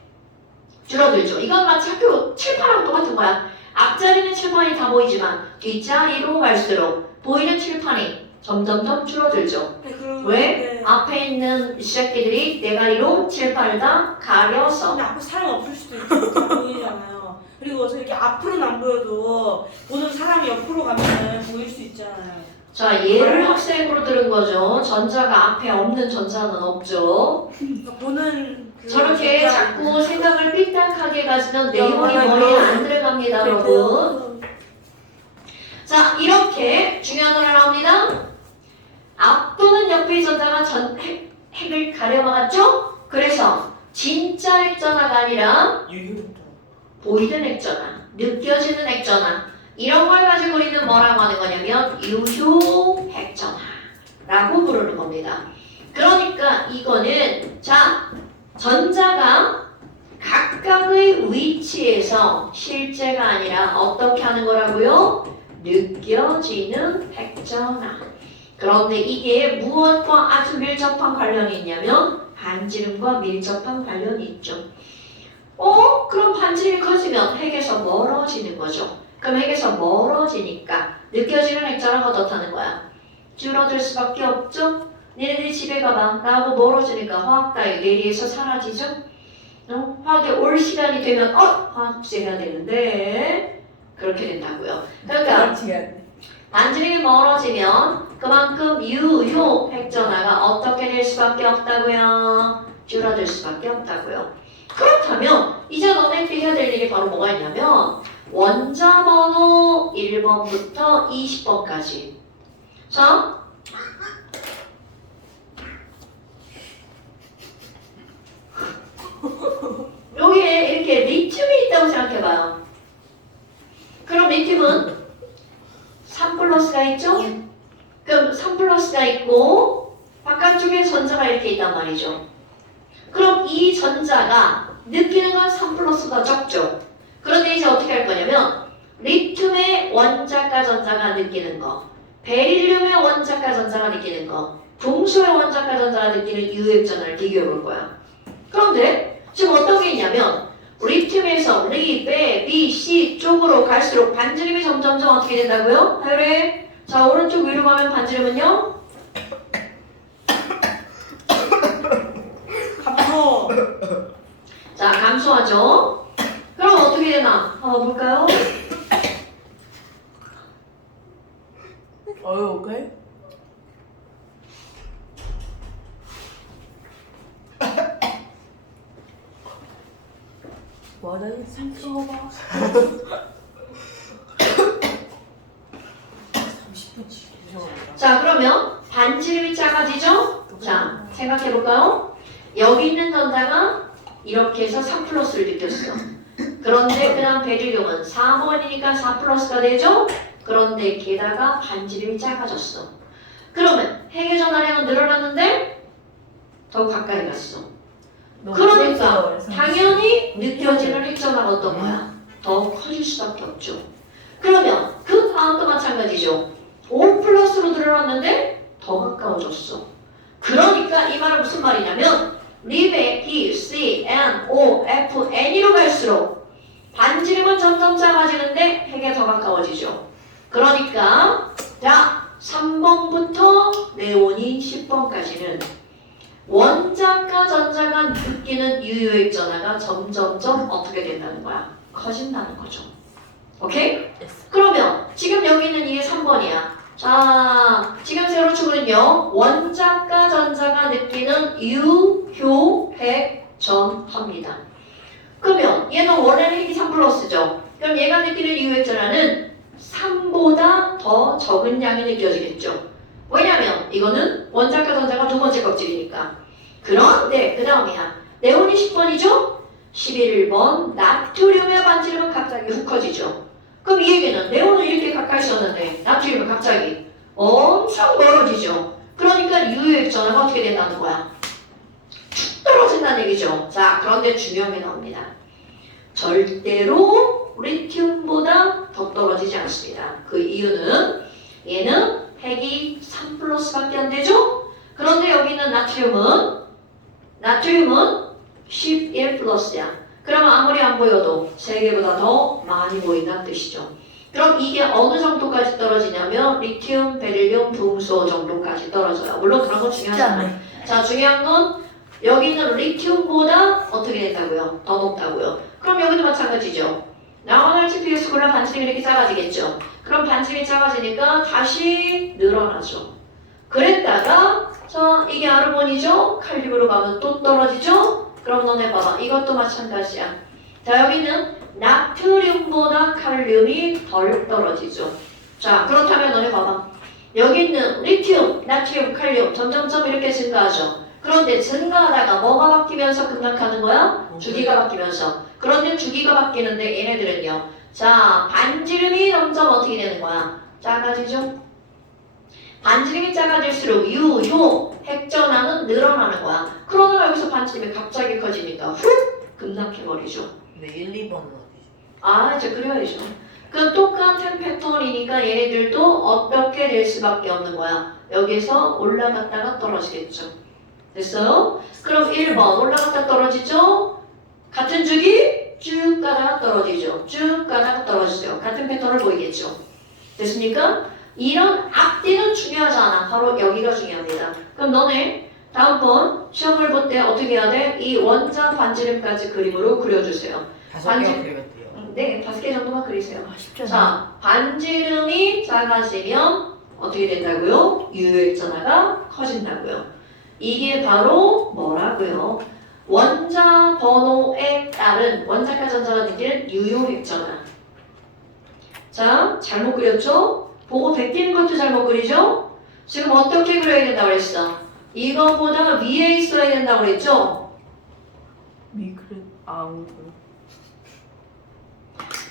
줄어들죠. 이건 마치 학교 칠판하고 똑같은 거야. 앞자리는 칠판이 다 보이지만 뒷자리로 갈수록 보이는 칠판이 점점점 줄어들죠. 네, 그럼 왜? 네. 앞에 있는 새끼들이 대가리로 칠판을 다 가려서. 근데 앞에 사람 없을 수도 있고 잘 보이잖아요. 그리고 이렇게 앞으로는 안 보여도 보는 사람이 옆으로 가면 보일 수 있잖아요. 자, 얘를 학생으로 들은 거죠. 전자가 앞에 없는 전자는 없죠. 그러니까 보는 그 저렇게 진짜- 자꾸 생각을 삐딱하게 가지면 내용이 맞아요. 머리에 안 들어갑니다, 네, 여러분. 자, 이렇게 중요한 노래 나옵니다. 앞 또는 옆의 전자가 핵을 가려막았죠? 그래서 진짜 핵전화가 아니라 유효. 보이는 핵전화, 느껴지는 핵전화 이런 걸 가지고 우리는 뭐라고 하는 거냐면 유효 핵전화라고 부르는 겁니다. 그러니까 이거는 자 전자가 각각의 위치에서 실제가 아니라 어떻게 하는 거라고요? 느껴지는 핵전화. 그런데 이게 무엇과 아주 밀접한 관련이 있냐면 반지름과 밀접한 관련이 있죠. 그럼 반지름이 커지면 핵에서 멀어지는 거죠. 그럼 핵에서 멀어지니까 느껴지는 핵전화가 어떻다는 거야? 줄어들 수밖에 없죠? 니네들이 집에 가봐. 나하고 멀어지니까 화학다이 내리에서 사라지죠? 화학에 올 시간이 되면 화학식 해야 되는데 그렇게 된다고요. 그러니까 반지름이 멀어지면 그만큼 유효 핵전화가 어떻게 될 수밖에 없다고요? 줄어들 수밖에 없다고요. 그렇다면 이제 너네들이 해야 될 일이 바로 뭐가 있냐면 원자 번호 1번부터 20번까지. 자, 여기에 이렇게 리튬이 있다고 생각해봐요. 그럼 리튬은 3 플러스가 있죠? 그럼 3 플러스가 있고 바깥쪽에 전자가 이렇게 있단 말이죠. 그럼 이 전자가 느끼는 건 3 플러스가 적죠. 그런데 이제 어떻게 할 거냐면 리튬의 원자가 전자가 느끼는 거, 베릴륨의 원자가 전자가 느끼는 거, 동소의 원자가 전자가 느끼는 유핵전화를 비교해 볼 거야. 그런데 지금 어떤 게 있냐면 리튬에서 리, 베, 비, 시 쪽으로 갈수록 반지름이 점점점 어떻게 된다고요? 하율이 자 오른쪽 위로 가면 반지름은요? 감소. 자 감소하죠. 그럼 어떻게 되나? 한번 볼까요? 오케이. 뭐하다 상처봐. 30분치. 자 그러면 반지름이 작아지죠? 자 생각해볼까요? 여기 있는 전자가 이렇게 해서 3 플러스를 느꼈어. 그런데 그 다음 베릴륨은 4번이니까 4 플러스가 되죠? 그런데 게다가 반지름이 작아졌어. 그러면 핵의 전하량은 늘어났는데 더 가까이 갔어. 그러니까 당연히 느껴지는 핵전화가 어떤 거야? 더 커질 수밖에 없죠. 그러면 그 다음도 마찬가지죠. 5 플러스로 늘어났는데 더 가까워졌어. 그러니까 이 말은 무슨 말이냐면 리베, B, C, N, O, F, N으로 갈수록 반지름은 점점 작아지는데 핵에 더 가까워지죠. 그러니까 자 3번부터 네온인 10번까지는 원자과 전자가 느끼는 유효액 전화가 점점점 어떻게 된다는 거야? 커진다는 거죠. 오케이? 그러면 지금 여기 있는 이게 3번이야. 자, 지금 세로축은요. 원자과 전자가 느끼는 유효액 전화입니다. 그러면 얘는 원래는 핵이 3 플러스죠. 그럼 얘가 느끼는 유액전하는 3보다 더 적은 양이 느껴지겠죠. 왜냐면 이거는 원자과 전자가 두 번째 껍질이니까. 그런데 그 다음이야. 네온이 10번이죠? 11번 나트륨의 반지름은 갑자기 훅 커지죠. 그럼 이 얘기는 네온은 이렇게 가까이 있었는데 나트륨은 갑자기 엄청 멀어지죠. 그러니까 유효액 전화가 어떻게 된다는 거야? 툭 떨어진다는 얘기죠. 자, 그런데 중요한 게 나옵니다. 절대로 리튬보다 더 떨어지지 않습니다. 그 이유는 얘는 핵이 3 플러스밖에 안 되죠? 그런데 여기 있는 나트륨은 11 플러스야. 그러면 아무리 안 보여도 3개보다 더 많이 보인다는 뜻이죠. 그럼 이게 어느 정도까지 떨어지냐면 리튬, 베릴륨, 붕소 정도까지 떨어져요. 물론 그런 건 중요하잖아요. 자, 중요한 건 여기 있는 리튬보다 어떻게 된다고요? 더 높다고요. 그럼 여기도 마찬가지죠. 나온 RGP에서 골라 반지름이 이렇게 작아지겠죠. 그럼 반지름이 작아지니까 다시 늘어나죠. 그랬다가 자, 이게 아르곤이죠? 칼륨으로 가면 또 떨어지죠? 그럼 너네 봐봐. 이것도 마찬가지야. 자, 여기는 나트륨보다 칼륨이 덜 떨어지죠. 자, 그렇다면 너네 봐봐. 여기 있는 리튬, 나트륨, 칼륨 점점점 이렇게 증가하죠. 그런데 증가하다가 뭐가 바뀌면서 급락하는 거야? 주기가 바뀌면서. 그런데 주기가 바뀌는데 얘네들은요. 자, 반지름이 점점 어떻게 되는 거야? 작아지죠? 반지름이 작아질수록 요 핵전하는 늘어나는 거야. 그러다가 여기서 반지름이 갑자기 커지니까 훅 급락해버리죠. 근데 1, 2번은 어디죠? 아, 이제 그려야죠. 그 똑같은 패턴이니까 얘네들도 어떻게 될 수밖에 없는 거야. 여기서 올라갔다가 떨어지겠죠. 됐어요? 그럼 1번 올라갔다 떨어지죠? 같은 주기 쭉 가다가 떨어지죠. 쭉 가다가 떨어지죠. 같은 패턴을 보이겠죠. 됐습니까? 이런 앞뒤는 중요하지 않아. 바로 여기가 중요합니다. 그럼 너네 다음번 시험을 볼 때 어떻게 해야 돼? 이 원자 반지름까지 그림으로 그려주세요. 5개가 반지- 그리겠대요. 네, 5개 정도만 그리세요. 아, 쉽지 않아. 자, 반지름이 작아지면 어떻게 된다고요? 유효액전하가 커진다고요. 이게 바로 뭐라고요? 원자 번호에 따른 원자과 전자가 느끼는 유효액전하. 자, 잘못 그렸죠? 보고 베끼는 것도 잘못 그리죠? 지금 어떻게 그려야 된다고 그랬어? 이거보다 위에 있어야 된다고 그랬죠? 미크레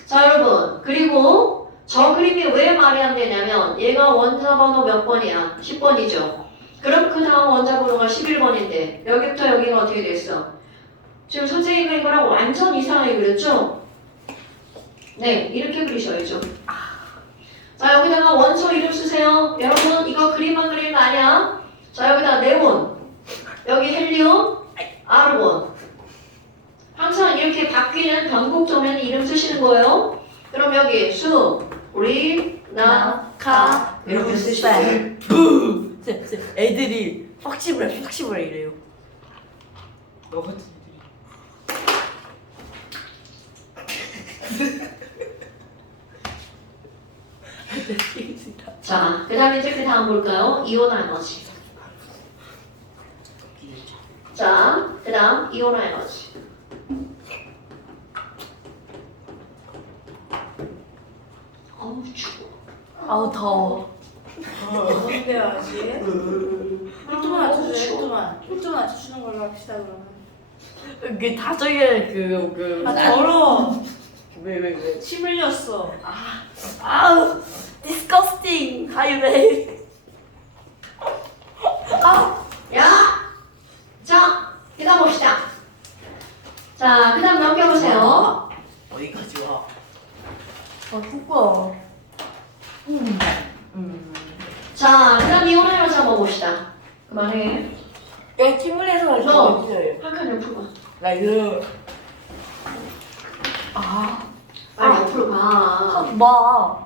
자, 여러분, 그리고 저 그림이 왜 말이 안 되냐면 얘가 원자 번호 몇 번이야? 10번이죠. 그럼 그 다음 원자 번호가 11번인데 여기부터 여기가 어떻게 됐어? 지금 선생님이 이거랑 완전 이상하게 그렸죠? 네, 이렇게 그리셔야죠. 자, 여기다가 원소 이름 쓰세요. 여러분, 이거 그림만 그리는 거 아니야. 자, 여기다 네온, 여기 헬리움, 아르곤. 항상 이렇게 바뀌는 변곡점에는 이름 쓰시는 거예요. 그럼 여기 수, 리, 나, 카 이렇게 쓰시고. 쌤, 애들이 확실해 이래요. 너 같은 자, 그 다음에 이제 그 다음 볼까요? 이온 에너지. 자, 그 다음 이온 에너지. 어우, 추워. 아우 더워. 어떻게 해야지? 1도만 맞춰주세요. 1도만 맞춰주는 걸로 합시다 그러면. 그게 다 저게 아 더러워. 왜. 침 흘렸어. 아우 disgusting 하이웨이. 야! 자, 그 다음 봅시다. 자, 그 다음 넘겨보세요. 어디까지 와? 아 누가? 자, 그 다음 이온 에너지 한번 봅시다. 그만해. 야 팀을해서 너. 있어요. 한 칸 옆으로 가. 나 이거 아 빨리 옆으로 가. 봐.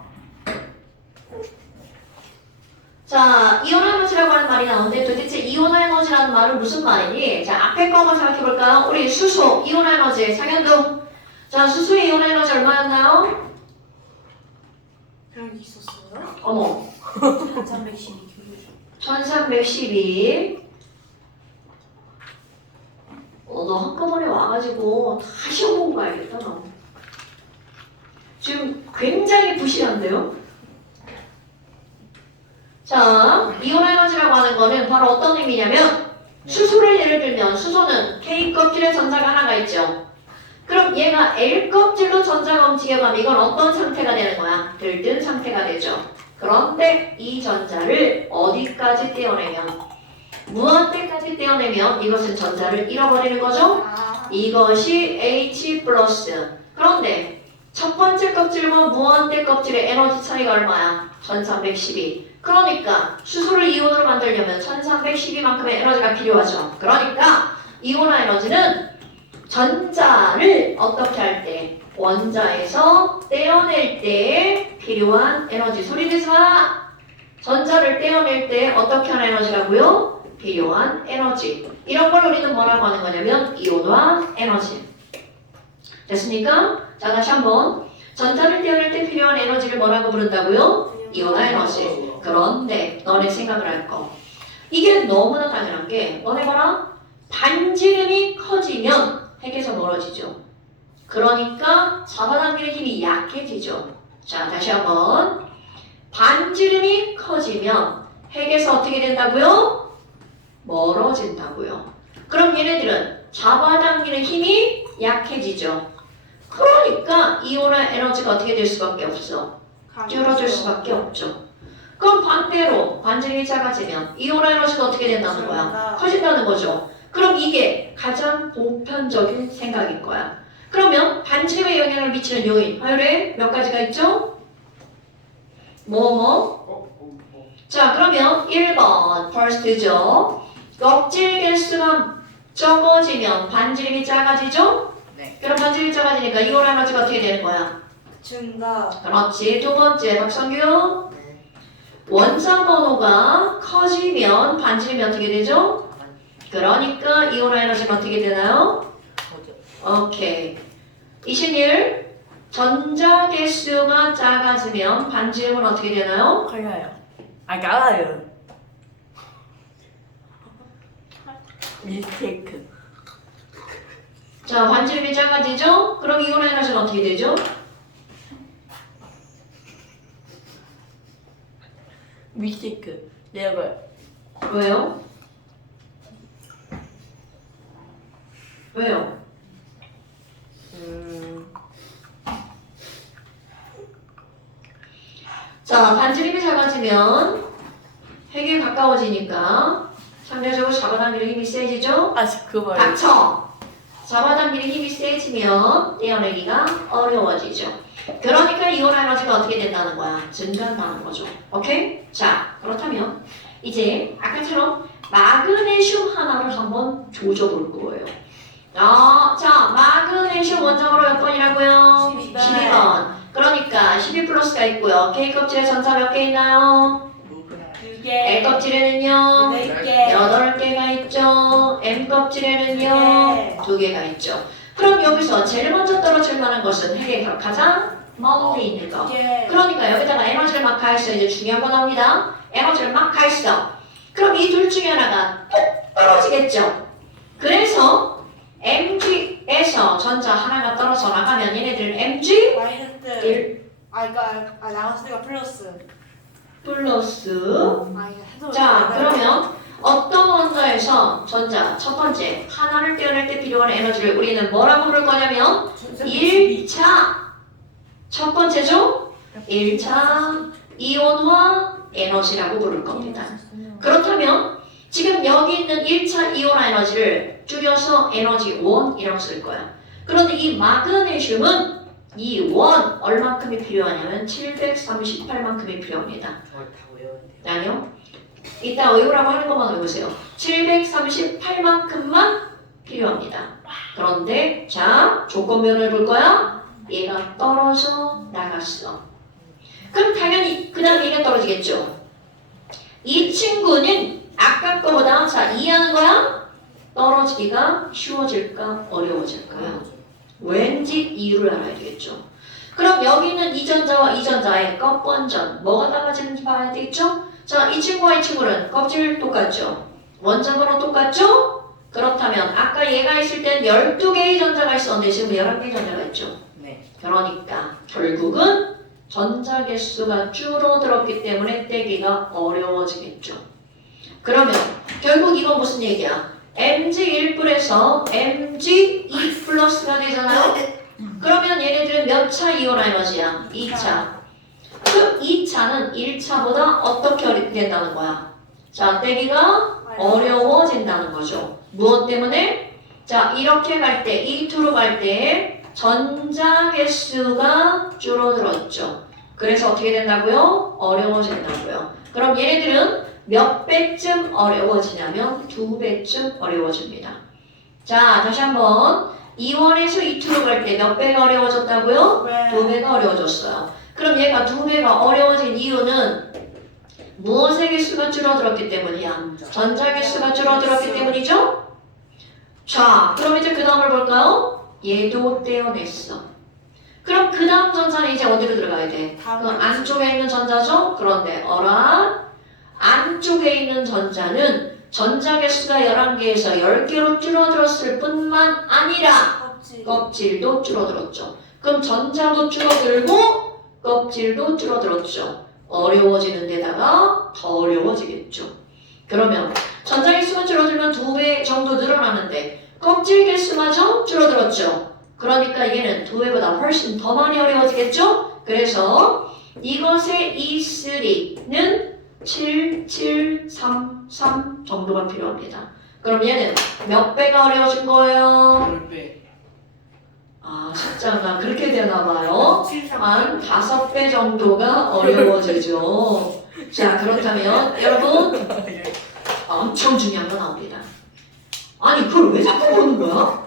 자, 이온 에너지라고 하는 말이 나오는데 도대체 이온 에너지라는 말은 무슨 말이니? 자, 앞에 거 한번 생각해볼까요? 우리 수소, 이온 에너지, 상현도. 자, 수소의 이온 에너지 얼마였나요? 여기 있었어요? 어머, 312 1312. 너 한꺼번에 와가지고 와가지고 다 시험 보고 가야겠다. 너. 지금 굉장히 부실한데요? 자, 이온 에너지라고 하는 거는 바로 어떤 의미냐면 수소를 예를 들면 수소는 K 껍질에 전자가 하나가 있죠. 그럼 얘가 L 껍질로 전자가 움직여가면 이건 어떤 상태가 되는 거야? 들뜬 상태가 되죠. 그런데 이 전자를 어디까지 떼어내면 무한대까지 떼어내면 이것은 전자를 잃어버리는 거죠. 이것이 H+. 그런데 첫 번째 껍질과 무한대 껍질의 에너지 차이가 얼마야? 1312. 그러니까 수소를 이온으로 만들려면 1312만큼의 에너지가 필요하죠. 그러니까 이온화 에너지는 전자를 어떻게 할 때? 원자에서 떼어낼 때 필요한 에너지. 소리 내지 마! 전자를 떼어낼 때 어떻게 하는 에너지라고요? 필요한 에너지. 이런 걸 우리는 뭐라고 하는 거냐면 이온화 에너지. 됐습니까? 자, 다시 한번. 전자를 떼어낼 때 필요한 에너지를 뭐라고 부른다고요? 이온화 에너지. 그런데 너네 생각을 할 거. 이게 너무나 당연한 게 너네 봐라. 반지름이 커지면 핵에서 멀어지죠. 그러니까 잡아당기는 힘이 약해지죠. 자, 다시 한번. 반지름이 커지면 핵에서 어떻게 된다고요? 멀어진다고요. 그럼 얘네들은 잡아당기는 힘이 약해지죠. 그러니까 이온화 에너지가 어떻게 될 수밖에 없어? 줄어들 수밖에 없죠. 그럼 반대로 반지름이 작아지면 이온화 에너지가 어떻게 된다는 거야? 커진다는 거죠. 그럼 이게 가장 보편적인 생각일 거야. 그러면 반지름에 영향을 미치는 요인, 화요일에 몇 가지가 있죠? 자, 그러면 1번 first죠. 껍질 개수가 적어지면 반지름이 작아지죠? 네. 그럼 반지름이 작아지니까 이온화 에너지가 어떻게 되는 거야? 준다. 그렇지. 두 번째, 박성규. 네. 원자 번호가 커지면 반지름이 어떻게 되죠? 그러니까 이온화 에너지는 어떻게 되나요? 뭐죠? 오케이. 이신일. 전자 개수가 작아지면 반지름은 어떻게 되나요? 커요. 아, 작아요. 미스테이크. 자, 반지름이 작아지죠? 그럼 이온화 에너지는 어떻게 되죠? 미스테이크. 내가 왜요? 왜요? 자, 반지름이 작아지면 핵에 가까워지니까 상대적으로 잡아당기는 힘이 세지죠? 아, 그거 말이야. 닥쳐! 잡아당기는 힘이 세지면 떼어내기가 어려워지죠. 그러니까 이온화 에너지가 어떻게 된다는 거야? 증가한다는 거죠. 오케이? 자, 그렇다면 이제 아까처럼 마그네슘 하나를 한번 조져볼 거예요. 자, 마그네슘 원자번호 몇 번이라고요? 12번. 12번. 그러니까 12 플러스가 있고요. K 껍질에 전자 몇 개 있나요? 2개. L 껍질에는요? 4개. 8개가 있죠. M 껍질에는요? 네. 2개가 있죠. 그럼 여기서 제일 먼저 떨어질 만한 것은 핵의 가장 멀리 있는 거. 그러니까 여기다가 에너지를 막 가했어. 이제 중요한 거 나옵니다. 에너지를 막 가했어. 그럼 이 둘 중에 하나가 뚝 떨어지겠죠. 그래서 MG에서 전자 하나가 떨어져 나가면 얘네들은 MG 마이너스. 1 그러니까 나왔을 때가 플러스. 플러스. 해서. 자, 그러면 어떤 원자에서 전자 첫 번째 하나를 떼어낼 때 필요한 에너지를 우리는 뭐라고 부를 거냐면 1차 첫 번째죠? 1차 이온화 에너지라고 부를 겁니다. 그렇다면 지금 여기 있는 1차 이온화 에너지를 줄여서 에너지 원이라고 쓸 거야. 그런데 이 마그네슘은 이 원 얼만큼이 필요하냐면 738만큼이 필요합니다. 다 외웠는데요. 아니요. 이따 외우라고 하는 것만 외우세요. 738만큼만 필요합니다. 그런데 자 조건면을 볼 거야. 얘가 떨어져 나갔어. 그럼 당연히 그 다음에 얘가 떨어지겠죠. 이 친구는 아까 거보다 자 이해하는 거야? 떨어지기가 쉬워질까 어려워질까요? 왠지 이유를 알아야 되겠죠. 그럼 여기 있는 이 전자와 이 전자의 껍번전 뭐가 달라지는지 봐야 되겠죠? 자, 이 친구와 이 친구는 껍질 똑같죠? 원자 번호 똑같죠? 그렇다면 아까 얘가 있을 땐 12개의 전자가 있었는데 지금 11개의 전자가 있죠. 네. 그러니까 결국은 전자 개수가 줄어들었기 때문에 떼기가 어려워지겠죠. 그러면 결국 이건 무슨 얘기야? Mg1플에서 Mg2 플러스가 되잖아요. 그러면 얘네들은 몇 차 이온 에너지야? 2차. 그 2차는 1차보다 어떻게 된다는 거야? 자, 떼기가 어려워진다는 거죠. 무엇 때문에? 자, 이렇게 갈 때, E2로 갈 때 전자 개수가 줄어들었죠. 그래서 어떻게 된다고요? 어려워진다고요. 그럼 얘네들은 몇 배쯤 어려워지냐면 2배쯤 어려워집니다. 자, 다시 한번 2원에서 2투로 갈 때 몇 배가 어려워졌다고요? 2배가 어려워졌어요. 그럼 얘가 2배가 어려워진 이유는 무엇의 개수가 줄어들었기 때문이야? 전자 개수가 줄어들었기 때문이죠? 자, 그럼 이제 그 다음을 볼까요? 얘도 떼어냈어. 그럼 그 다음 전자는 이제 어디로 들어가야 돼? 그 안쪽에 있는 전자죠? 그런데 안쪽에 있는 전자는 전자 개수가 11개에서 10개로 줄어들었을 뿐만 아니라 껍질도 줄어들었죠. 그럼 전자도 줄어들고 껍질도 줄어들었죠. 어려워지는 데다가 더 어려워지겠죠. 그러면 전자 개수가 줄어들면 2배 정도 늘어나는데 껍질 개수마저 줄어들었죠. 그러니까 얘는 2배보다 훨씬 더 많이 어려워지겠죠. 그래서 이것의 E3는 7733 정도가 필요합니다. 그럼 얘는 몇 배가 어려워진 거예요? 10배. 아, 숫자가 그렇게 되나봐요. 한 5배 정도가 어려워지죠. 자, 그렇다면 여러분 엄청 중요한 거 나옵니다. 아니, 그걸 왜 자꾸 보는 거야?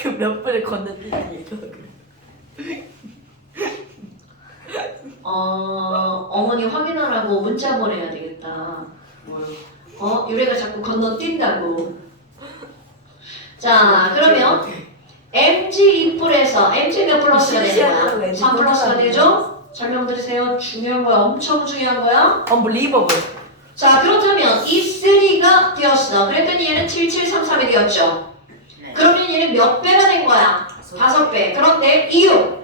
그 몇 번을 건너뛰는 얘기죠. 어머니 확인하라고 문자 보내야 되겠다. 유래가 자꾸 건너뛴다고. 자, 그러면 Mg 2플에서 Mg 몇 플러스가 되는 거야? 3 플러스가 되죠? 설명 들으세요. 중요한 거야. 엄청 중요한 거야. Unbelievable. 자, 그렇다면 E3가 되었어. 그랬더니 얘는 7733이 되었죠. 그러면 얘는 몇 배가 된 거야? 5배. 그런데 이유.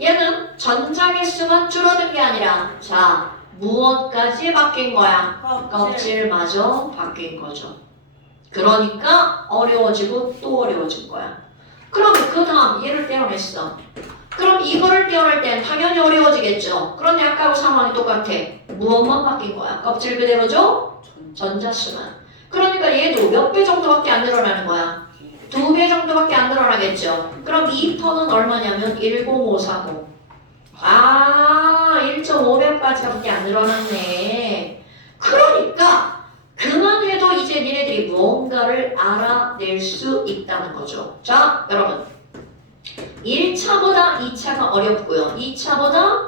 얘는 전자 개수만 줄어든 게 아니라 자, 무엇까지 바뀐 거야? 껍질마저 바뀐 거죠. 그러니까 어려워지고 또 어려워진 거야. 그러면 그 다음 얘를 떼어냈어. 그럼 이거를 떼어낼 땐 당연히 어려워지겠죠. 그런데 아까하고 상황이 똑같아. 무엇만 바뀐 거야? 껍질 그대로죠? 전자수만. 그러니까 얘도 몇 배 정도밖에 안 늘어나는 거야? 2배 정도밖에 안 늘어나겠죠. 그럼 2%는 얼마냐면 10540. 1.5배까지밖에 안 늘어났네. 그러니까 그만해도 이제 니네들이 무언가를 알아낼 수 있다는 거죠. 자, 여러분 1차보다 2차가 어렵고요. 2차보다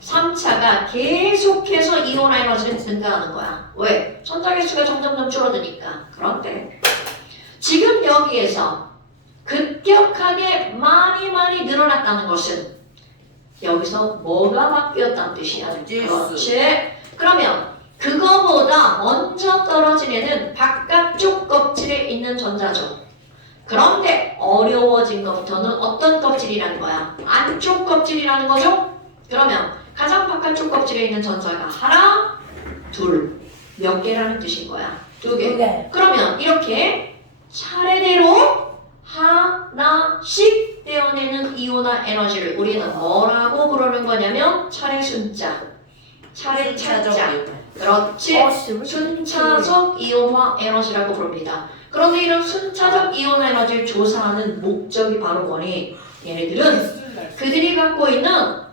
3차가 계속해서 이온 에너지는 증가하는 거야. 왜? 전자 개수가 점점 줄어드니까. 그런데 지금 여기에서 급격하게 많이 늘어났다는 것은 여기서 뭐가 바뀌었다는 뜻이야? 그렇지. 그러면 그거보다 먼저 떨어진 애는 바깥쪽 껍질에 있는 전자죠. 그런데 어려워진 것부터는 어떤 껍질이라는 거야? 안쪽 껍질이라는 거죠? 그러면 가장 바깥쪽 껍질에 있는 전자가 하나, 둘, 몇 개라는 뜻인 거야? 2개. 그러면 이렇게 차례대로 하나씩 떼어내는 이온화 에너지를 우리는 뭐라고 부르는 거냐면 차례 순자, 차례 차자. 그렇지. 순차적 이온화 에너지라고 부릅니다. 그런데 이런 순차적 이온화 에너지를 조사하는 목적이 바로 뭐니? 얘네들은 그들이 갖고 있는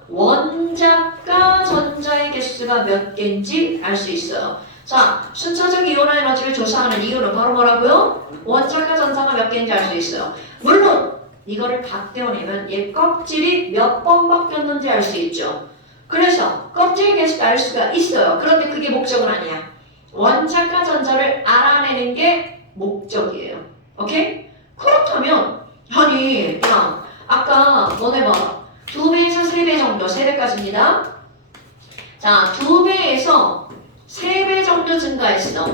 원자가 전자의 개수가 몇 개인지 알 수 있어요. 자, 순차적 이온화 에너지를 조사하는 이유는 바로 뭐라고요? 원자가 전자가 몇 개인지 알 수 있어요. 물론 이거를 다 떼어내면 얘 껍질이 몇 번 바뀌었는지 알 수 있죠. 그래서 껍질 개수가 알 수가 있어요. 그런데 그게 목적은 아니야. 원자가 전자를 알아내는 게 목적이에요. 오케이? 그렇다면 아니 야 아까 너네 봐. 2배에서 3배 정도, 3배까지입니다. 자, 2배에서 3배 정도 증가했어.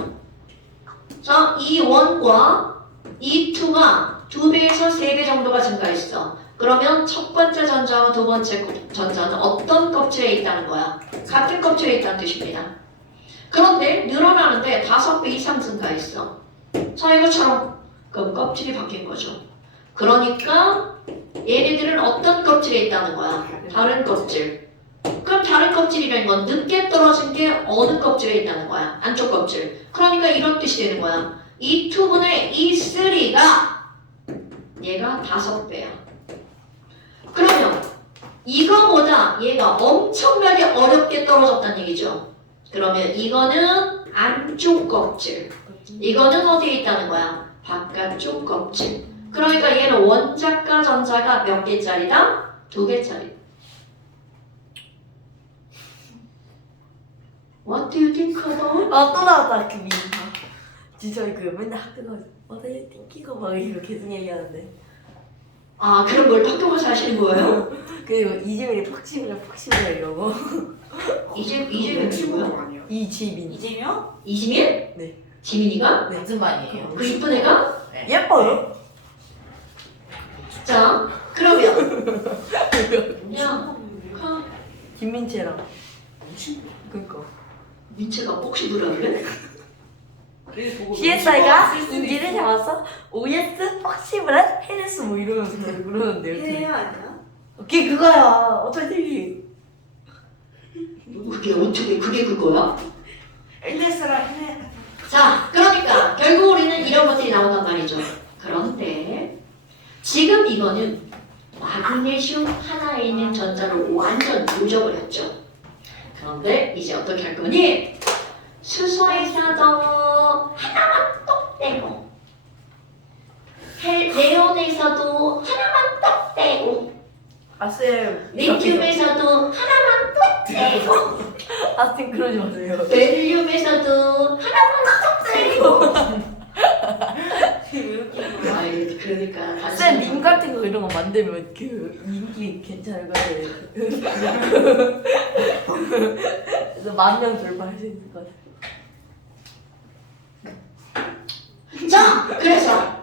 자, 이 원과 E2가 2배에서 3배 정도가 증가했어. 그러면 첫 번째 전자와 두 번째 전자는 어떤 껍질에 있다는 거야? 같은 껍질에 있다는 뜻입니다. 그런데 늘어나는데 5배 이상 증가했어. 자, 이것처럼 그럼 껍질이 바뀐 거죠. 그러니까 얘네들은 어떤 껍질에 있다는 거야? 다른 껍질. 그럼 다른 껍질이라는 건 늦게 떨어진 게 어느 껍질에 있다는 거야? 안쪽 껍질. 그러니까 이런 뜻이 되는 거야. 이 2분의 E3가 얘가 5배야. 그러면 이거보다 얘가 엄청나게 어렵게 떨어졌다는 얘기죠. 그러면 이거는 안쪽 껍질. 이거는 어디에 있다는 거야? 바깥쪽 껍질. 그러니까 얘는 원자과 전자가 몇 개짜리다? 2개짜리. What do you think about? 또 나왔다 그 밈. 진짜 그 맨날 학교 가서 What are you thinking about? 이거 계속 얘기하는데. 아, 그런 걸 학교 가서 하시는 거예요? 그리고 이재민이 퍽심이라 이러고. 이재민 누구야? 아니야. 이지민. 이재명? 이지민? 네. 지민이가? 무슨 반이에요? 그 이쁜 애가? 예뻐요? 자, 그러면 야, 김민채랑. 그니까. 민채가 혹시 뭐라 그래? CSI가 인지를 잡아서 OS 퍽심을 해냈어 뭐 이러면서 계속 그러는데요. 해야 아니야? 오케이 그거야. 어차피 그게 그거야? LS랑 해. 자, 그러니까 결국 우리는 이런 것들이 나온단 말이죠. 그런데 지금 이거는 마그네슘 하나에 있는 전자를 완전 조져버렸죠. 그런데 이제 어떻게 할 거니? 수소에서도 하나만 똑 떼고 네온에서도 하나만 똑 떼고 아쌤. 리튬에서도 하나만 똑 떼고 아쌤 그러지 마세요. 베릴륨에서도 하나만 똑 떼고 아이 그러니까 쌤 밈 같은 거 이런 거 만들면 그 인기 괜찮을 거예요. 그래서 10,000명 돌파할 수 있을 것 같아요. 자, 그래서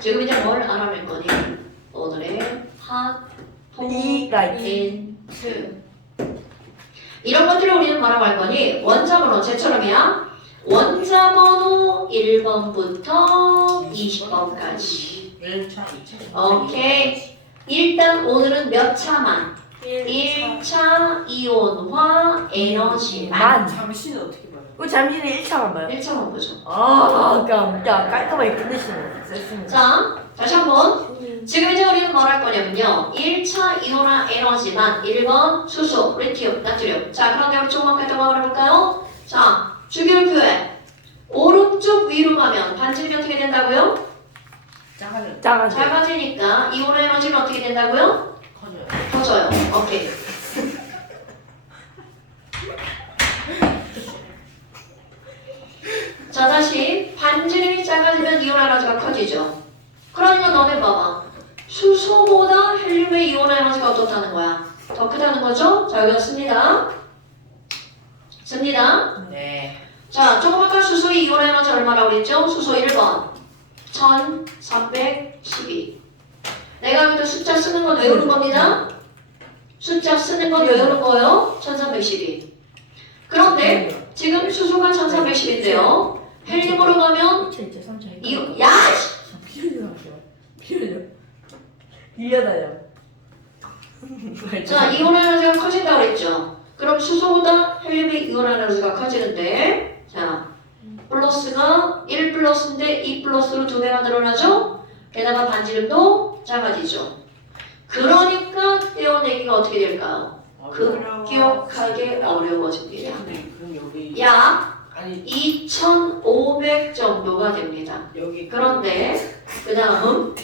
지금 이제 뭘 알아낼 거니? 오늘의 이가 힌트 이런 것들을 우리는 뭐라고 할 거니? 원자번호 쟤처럼이야. 원자번호 1번부터 20번까지. 1차, 2차. 오케이. 일단 오늘은 몇 차만? 1차 이온화 에너지만. 잠시는 어떻게 봐요? 그 잠시는 1차만 봐요. 1차만 보죠. 그냥 깔끔하게 끝내시는 거. 자, 다시 한번. 지금 이제 우리는 뭘 할 거냐면요. 1차 이온화 에너지만 1번 수소, 리튬, 나트륨. 자, 그런데 우리 조금만 깔끔하게 해볼까요? 자, 주기율표에 오른쪽 위로 가면 반지름이 어떻게 된다고요? 작아져. 작아져. 작아지니까 이온화 에너지는 어떻게 된다고요? 커져요. 커져요. 오케이. 자, 다시 반지름이 작아지면 이온화 에너지가 커지죠. 그러니까 너네 봐봐. 수소보다 헬륨의 이온화 에너지가 어떻다는 거야? 더 크다는 거죠? 자, 여기다 씁니다. 씁니다. 네. 자, 조금 아까 수소의 이온화 에너지 얼마라고 그랬죠? 수소 1번 1312. 내가 여기다 숫자 쓰는 건 외우는 겁니다. 숫자 쓰는 건 외우는 거예요. 1312. 그런데 지금 수소가 1310인데요. 헬륨으로 가면 2차, 3차. 야! 빌려다요. 자, 이온화 에너지가 커진다고 그랬죠. 그럼 수소보다 헬륨의 이온화 에너지가 커지는데 자, 플러스가 1 플러스인데 2 플러스로 2배가 늘어나죠? 게다가 반지름도 작아지죠. 그러니까 떼어내기가 어떻게 될까요? 급격하게 어려워집니다. 그럼 여기 약 아니 2,500 정도가 됩니다. 여기 그런데 그 다음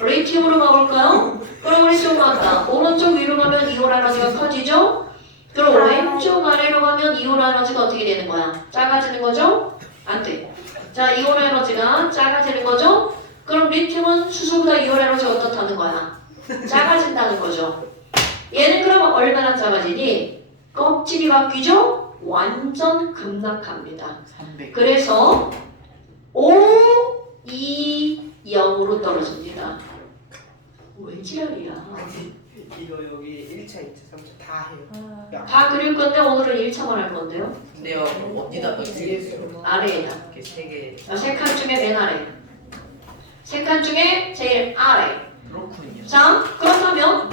리튬으로 가볼까요? 그럼 우리 쪽 간다. 오른쪽 위로 가면 이온화 에너지가 커지죠? 그럼 왼쪽 아래로 가면 이온화 에너지가 어떻게 되는 거야? 작아지는 거죠? 안 돼. 자, 이온화 에너지가 작아지는 거죠? 그럼 리튬은 수소보다 이온화 에너지가 어떻다는 거야? 작아진다는 거죠. 얘는 그러면 얼마나 작아지니? 껍질이 바뀌죠? 완전 급락합니다. 300. 그래서 O 2, 0으로 떨어집니다. 왜 지랄이야? 이거 여기 1차, 2차, 3차 다 해요. 야. 다 그릴 건데 오늘은 1차만 할 건데요. 근데요 어디다 넣지? 아래에다. 이렇게 세 개. 세 칸 중에 맨 아래. 세 칸 중에 제일 아래. 그렇군요. 자, 그렇다면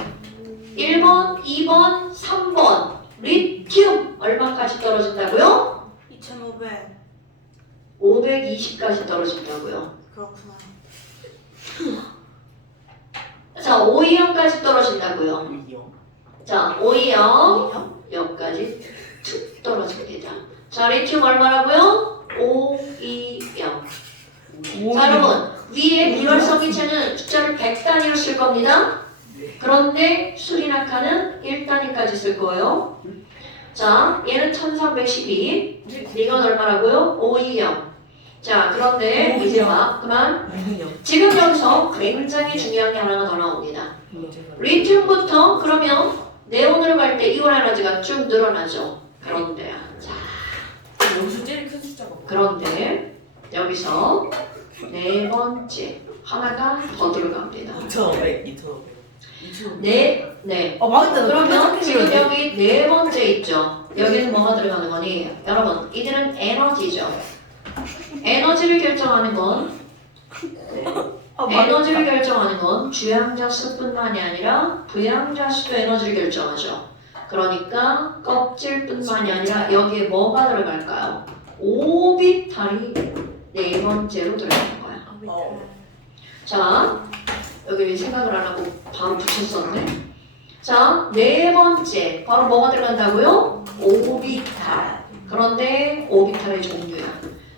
1번, 2번, 3번 리튬 얼마까지 떨어진다고요? 2,500. 520까지 떨어진다고요. 그렇구나. 자, 520까지 떨어진다고요. 이요. 자, 520 여기까지 툭 떨어집니다. 자, 리튬 얼마라고요? 520. 자, 여러분 위에 비활성기체는 숫자를 100단위로 쓸 겁니다. 그런데 수리낙하는 1단위까지 쓸 거예요. 자, 얘는 1312. 이건 얼마라고요? 520. 자, 그런데 이제 봐. 그만. 지금 여기서 굉장히 중요한 게 하나가 더 나옵니다. 리튬부터 그러면 네온으로 갈 때 이온 에너지가 쭉 늘어나죠. 그런데 자, 여기서 제일 큰 숫자가 뭐야? 그런데 여기서 네 번째 하나가 더 들어갑니다. 2,500, 2,500. 네. 맞다. 그러면 지금 여기 네 번째 있죠. 여기는 뭐가 들어가는 거니? 여러분, 이들은 에너지죠. 에너지를 결정하는 건 에너지를 결정하는 건 주양자 수뿐만이 아니라 부양자 수도 에너지를 결정하죠. 그러니까 껍질뿐만이 아니라 여기에 뭐가 들어갈까요? 오비탈이 네 번째로 들어가는 거야. 자, 여기 생각을 안 하고 바로 붙였었네. 자, 네 번째 바로 뭐가 들어간다고요? 오비탈. 그런데 오비탈의 종류야.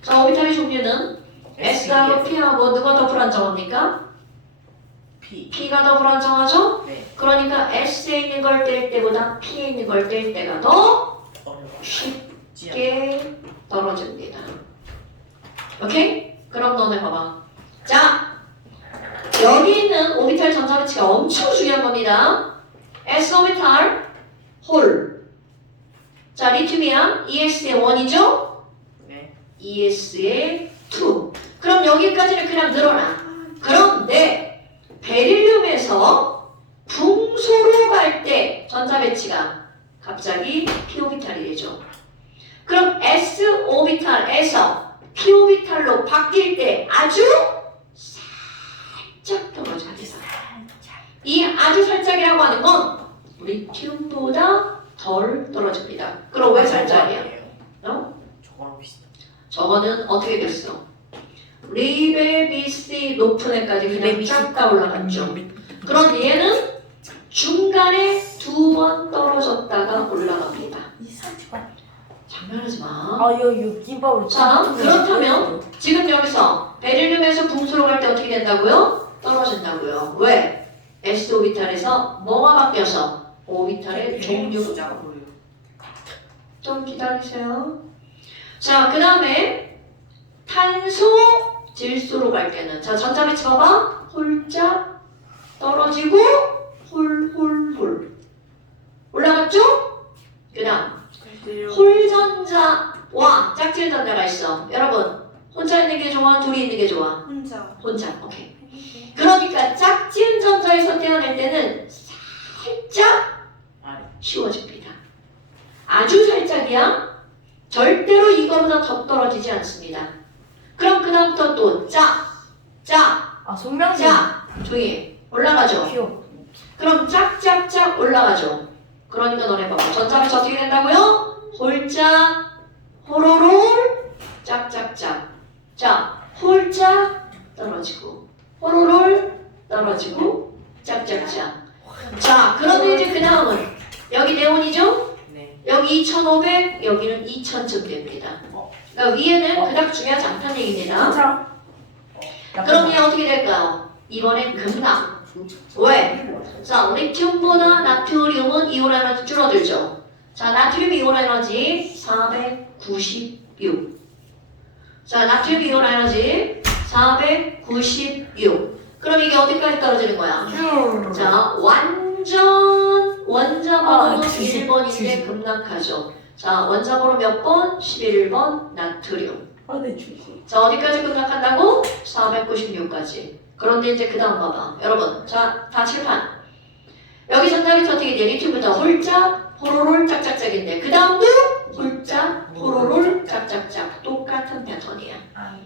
자, 오비탈의 종류는 S하고 P하고 누가 더 불안정합니까? P. P가 더 불안정하죠? 네. 그러니까 S에 있는 걸 뗄 때보다 P에 있는 걸 뗄 때가 더 어려워. 쉽게 떨어집니다. 오케이? 그럼 너네 봐봐. 자, 여기 있는 오비탈 전자배치가 엄청 중요한 겁니다. S 오비탈 홀. 자, 리튬이야. ES의 1이죠? 네. ES의 2. 그럼 여기까지는 그냥 늘어나. 그런데 베릴륨에서 붕소로 갈 때 전자 배치가 갑자기 p 오비탈이 되죠. 그럼 s 오비탈에서 p 오비탈로 바뀔 때 아주 살짝 떨어집니다. 이 아주 살짝이라고 하는 건 리튬보다 덜 떨어집니다. 그럼 왜 살짝이야? 어? 저거랑 비슷해. 저거는 어떻게 됐어? 리베비시 높은 애까지 그냥 쫙 올라갔죠. 그럼 얘는 중간에 2번 떨어졌다가 올라갑니다. 장난하지 마. 이거 김밥으로. 자, 그렇다면 지금 여기서 베릴륨에서 붕수로 갈 때 어떻게 된다고요? 떨어진다고요. 왜? S 오비탈에서 뭐가 바뀌어서? 오비탈의 종류가. 숫자가 보여요. 좀 기다리세요. 자, 그 다음에 탄소 질소로 갈 때는 자, 전자배치 봐봐. 홀짝 떨어지고 홀 올라갔죠? 그 다음 홀전자와 짝질 전자가 있어. 여러분, 혼자 있는 게 좋아? 둘이 있는 게 좋아? 혼자. 혼자. 오케이. 그러니까 짝질 전자에서 떼어낼 때는 살짝 아래. 쉬워집니다. 아주 살짝이야. 절대로 이거보다 더 떨어지지 않습니다. 그럼 그 다음부터 또 송명진. 조용히 해. 올라가죠. 귀여워. 그럼 짝짝짝 올라가죠. 그러니까 너네 봐봐. 전자배치 어떻게 된다고요? 홀짝, 호로롤, 짝짝짝. 자, 홀짝 떨어지고 호로롤 떨어지고 짝짝짝. 자, 그런데 이제 그 다음은 여기 네온이죠? 네. 여기 2500, 여기는 2000쯤 됩니다. 그러니까 위에는 그닥 중요하지 않다는 얘기입니다. 자. 그럼 얘 어떻게 될까요? 이번엔 급락. 왜? 자, 리튬보다 나트륨은 이온 에너지 줄어들죠. 자, 나트륨 이온 에너지 496. 자, 나트륨 이온 에너지 496. 그럼 이게 어디까지 떨어지는 거야? 자, 원자번호는 1번인데 급락하죠. 자, 원자번호 몇 번? 11번 나트륨. 아네 출시. 자, 어디까지 끝나간다고? 496까지. 그런데 이제 그 다음 봐봐. 여러분, 자, 다 칠판. 여기 전자리트 어떻게 돼? 리튬부터 홀짝, 호로롤, 짝짝짝인데 그 다음도 홀짝, 호로롤, 짝짝짝. 똑같은 패턴이야.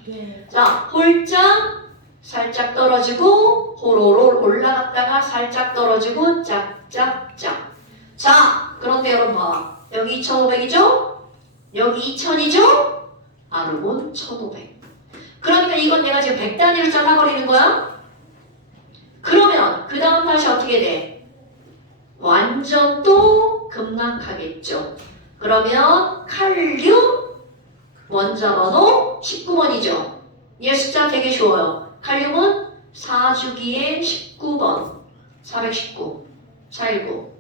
네. 자, 홀짝, 살짝 떨어지고 호로롤 올라갔다가 살짝 떨어지고 짝짝짝. 자, 그런데 여러분 봐봐. 여기 2500이죠? 여기 2000이죠? 아르곤 1500. 그러니까 이건 내가 지금 100단위를 잘라버리는 거야? 그러면 그 다음 다시 어떻게 돼? 완전 또 급락하겠죠. 그러면 칼륨 원자 번호 19번이죠. 얘 숫자 되게 쉬워요. 칼륨은 4주기의 19번 419, 419.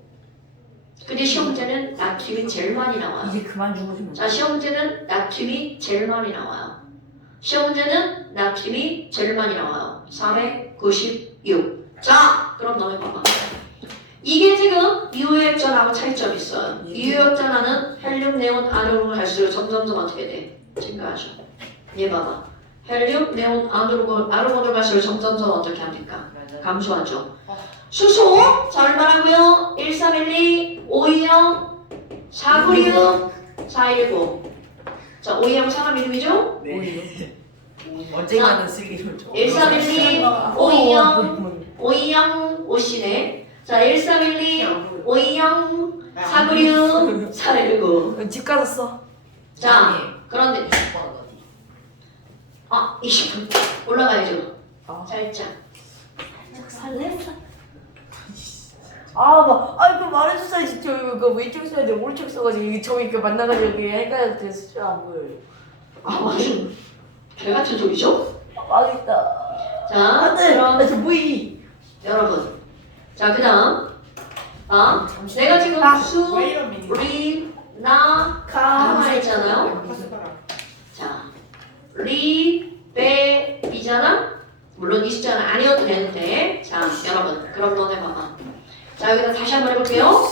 근데 시험 문제는 나트륨이 제일 많이 나와요. 이제 그만 죽어주면. 자, 시험 문제는 나트륨이 제일 많이 나와요. 시험 문제는 나트륨이 제일 많이 나와요. 496. 자, 그럼 너네 봐봐. 이게 지금 유효액전하고 차이점이 있어요. 유효액전하는 헬륨, 네온, 아르곤을 갈수록 점점점 어떻게 돼? 증가하죠. 얘 봐봐. 헬륨, 네온, 아르곤을 갈수록 점점점 어떻게 합니까? 감소하죠. 수소, 자, 얼마라고요? 1312, 520, 496, 419. 자, 520 상함 이름이죠? 네. 언젠가는 쓰기로 좀. 1312, 520, 520, 5시네. 자, 1312, 520, 496, 419. 집 가서 써. 자, 그런데, 아, 20분. 올라가야죠. 살짝. 살랬어. 그 말해줬어야지. 저 이거 왼쪽 써야 돼, 오른쪽 써가지고 이게 저기 그 만나가지고 여기 헷갈려서 숫자 안 보여요. 아, 무슨 개 같은 소리죠? 망했다. 자, 안돼. 그럼 저 뭐이? 여러분. 자, 그 다음. 아, 내가 지금 수, 리, 나, 가마 했잖아요. 자, 리, 베, 비잖아? 물론 이 숫자는 아니어도 되는데. 자, 여러분. 그럼 너네 봐봐. 자, 여기다 다시 한번 해볼게요.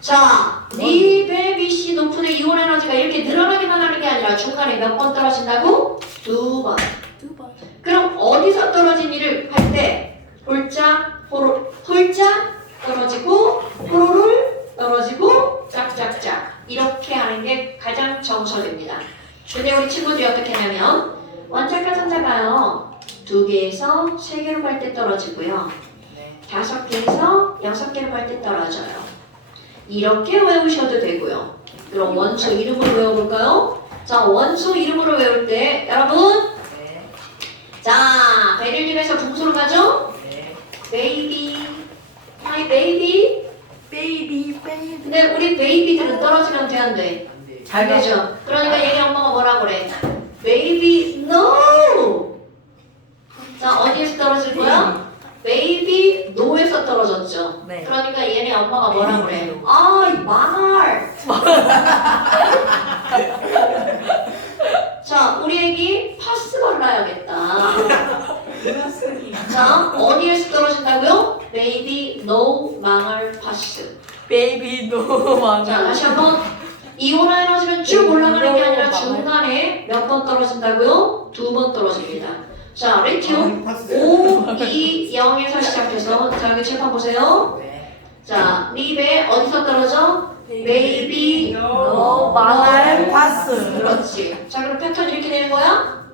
자, 리, 베, 비, 씨 높은의 이온 에너지가 이렇게 늘어나기만 하는 게 아니라 중간에 몇 번 떨어진다고? 2번. 두 번. 그럼 어디서 떨어진 일을 할 때 홀짝, 홀짝 떨어지고 호로롤 떨어지고 짝짝짝 이렇게 하는 게 가장 정설입니다. 근데 우리 친구들이 어떻게 하냐면 원자가 전자가요 2개에서 3개로 갈 때 떨어지고요 5개에서 6개로 갈 때 떨어져요. 이렇게 외우셔도 되고요. 그럼 원소 이름으로 외워볼까요? 자, 원소 이름으로 외울 때 여러분 자, 베를린에서 궁수로 가죠? 베이비, my baby. 베이비. 근데 우리 베이비들은 떨어지면 돼, 안 돼? 잘 되죠? 그러니까 얘네 엄마가 뭐라 그래? Baby, no! 자, 어디에서 떨어질 거야? Baby, no에서 떨어졌죠? 네. 그러니까 얘네 엄마가 뭐라 그래? 아, 이 망할! 자, 우리 애기 파스 발라야겠다. 자, 어디에서 떨어진다고요? Baby, no, 망할, 파스. 베이비 노 자, 다시 한번. 이온 에너지는 쭉 올라가는 게 아니라 중간에 몇 번 떨어진다고요? 2번 떨어집니다. 자, 리튬 5, 2, 0에서 시작해서 자, 여기 칠판 보세요. 자, 립에 어디서 떨어져? 베이비, 노 망할 파스. 그렇지. 자, 그럼 패턴 이렇게 되는 거야?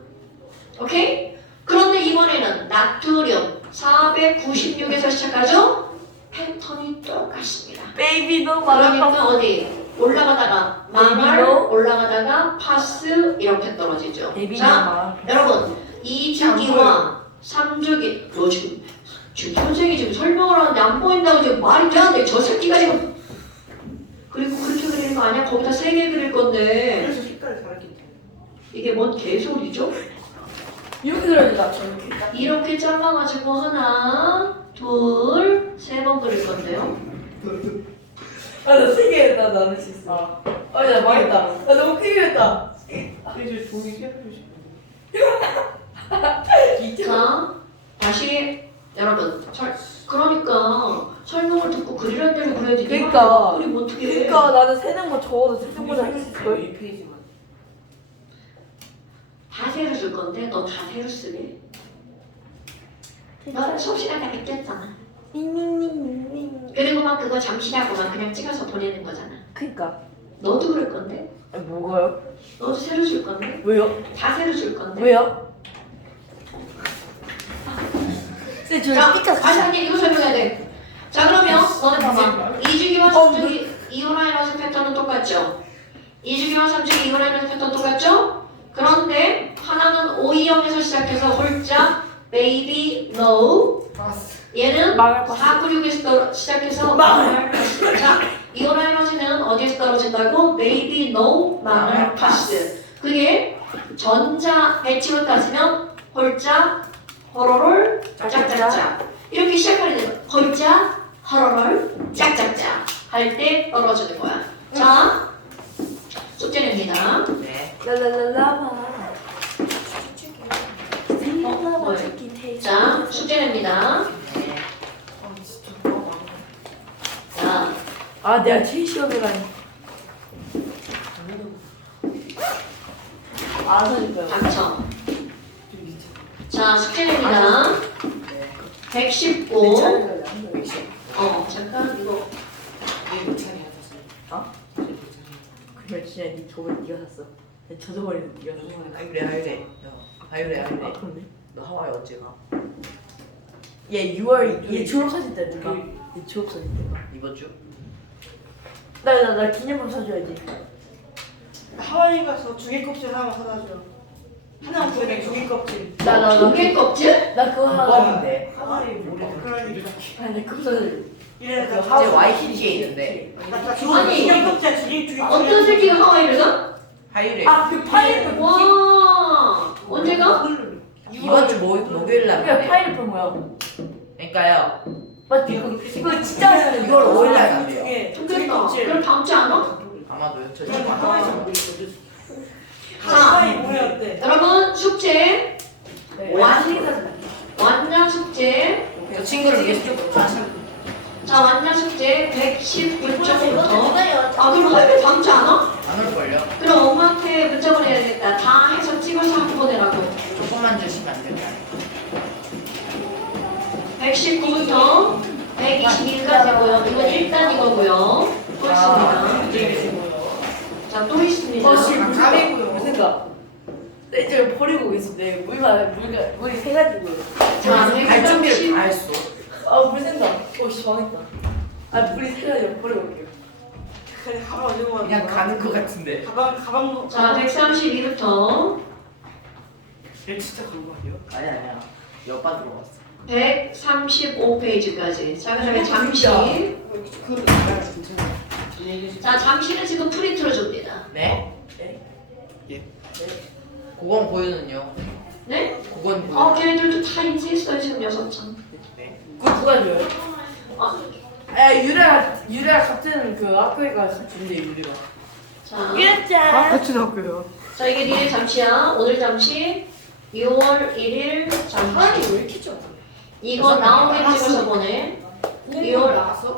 오케이? 그런데 이번에는 나트륨 496에서 시작하죠? 패턴이 똑같습니다. 베이비 노 망할 그러니까 파스. 어디? 올라가다가 망할, 베이비로? 올라가다가 파스 이렇게 떨어지죠. 베이비 노 자, 망할. 여러분 2주기와 3주기 너 지금 선생님이 지금 설명을 하는데 안 보인다고 지금 말이 되는데 저 새끼가 지금 그리고 그렇게 그리는 거 아니야? 거기다 3개 그릴 건데 그래서 색깔을 다르게 돼. 이게 뭔 개소리죠? 이렇게 들어야겠다. 저렇게. 이렇게 잘라가지고 하나, 둘, 3번 그릴 건데요. 나 세게 했다. 나 할 수 있어. 나 망했다. 나 너무 크게 했다. 이제 종이 세로로 자, 다시 여러분 그러니까 설명을 듣고 그리란 대로 그려야지. 그러니까. 그리면 어떻게 해? 그러니까 나는 세는 거 적어도 세는 거다 할수 있어. 1페이지만. 다 세로 줄 건데 너 다 세로 쓰게? 너 수업 시간 다 베꼈잖아. 그리고 막 그거 잠시라고만 그냥 찍어서 보내는 거잖아. 그니까. 너도 그럴 건데? 아니, 뭐가요? 너도 세로 줄 건데? 왜요? 다 세로 줄 건데? 왜요? 쌤, 저 자, 스티커 다시 한 개 이거 설명해야 돼. 자, 그러면 너네 봐봐. 이주기와 삼주기 이온화이너스 패턴은 똑같죠? 이주기와 삼주기 이온화이너스 패턴 똑같죠? 그런데 하나는 O2형에서 시작해서 홀짝, baby, no. 얘는 망할 것 496에서 시작해서 망할 파스. 자, 이온화이너스는 어디에서 떨어진다고? baby, no, 망할 파스. 그게 전자 배치로 따지면 홀짝, 호로롤, 짝짝짝 이렇게 시작하는 홀짝, 호로롤, 짝짝짝 할 때 떨어지는 거야. 자, 숙제입니다. 네. 라라라라마. 자, 숙제입니다. 네. 자, 아, 내가 제일 시험이라니. 안 사줄까요? 닥쳐. 자, 숙제입니다. 네. 119. 괜찮아요. 잠깐 이거. 몇 차례 하셨어요? 어? 그냥 진짜 니 저번에 네가 샀어. 저 저번에는 네가 샀어. 하이래. 하이래. 아, 그런데? 너 하와이 언제 가? 얘 6월 얘 졸업사진 때 누가? 얘 졸업사진 때. 이번 주? 나 기념품 사줘야지. 하와이 가서 조개 껍질 하나 사다 줘. 하나 구해 조개 껍질. 나 조개 껍질? 나 그거 하나. 뭐하는데? 하와이 뭐 그러니까. 아니 그거 사줘. 이래 나 이제 YCG에 있는데. 아니, 조개 껍질 조개 어떤 새끼가 하와이를 가? 하이래. 아그 파인애플. 와, 언제가? 이번 주 목요일 날. 그냥 파인애플 뭐야? 그러니까요. 맞지? 그거 진짜 맛있어. 6월 5일 날 두 간대요. 개. 조개 그러니까 껍질. 그럼 다음 주 안 와? 아마도요. 저 그럼 지금 하와이에서 안 먹고 있거든. 자. 하와이 뭐야 어때? 여러분 숙제 완전 완전 숙제. 저 친구를 위해서 좀 자, 완전 숙제 119쪽부터. 아, 그럼 할배 다음 주 안 와? 안올걸요? 그럼 엄마한테 문자 보내야겠다. 다 해서 찍어서 한번 보내라고. 조금만 주시면 안 될까요? 119부터 122까지고요. 이건 1단 이거고요. 또 있습니다. 자, 또 있습니다. 감이고요. 생각. 내 지금 버리고 있는데 물이 새가지고. 자, 갈 준비를 130. 다 했어. 아물 생각. 오씨 망했다. 아 물이 새가지고 버리고 올게요. 그래 가방 어디고 가는 그냥 거야? 가는 거 같은데. 가방 놓고. 자, 132부터 얘 진짜 그런 거 아니에요? 아니야. 여빠 들어왔어. 135페이지까지. 자, 그다음에 잠시. 그거 나야 괜찮아. 자, 잠시는 지금 프린트로 줍니다. 네? 예. 그건 보유는요. 네? 그건 보유. 걔네들도 다 인쇄했어요, 지금 6장. 네. 그거 누가 줘요? 아, 아 유래가 같은 그 학교에 가서 준대 유래가. 자, 유래짱. 나고요. 자, 이게 니네 잠시야. 오늘 잠시 6월 1일 잠시. 왜 이렇게 줘? 이거 나오게 찍어서 보내. 6월 나왔어?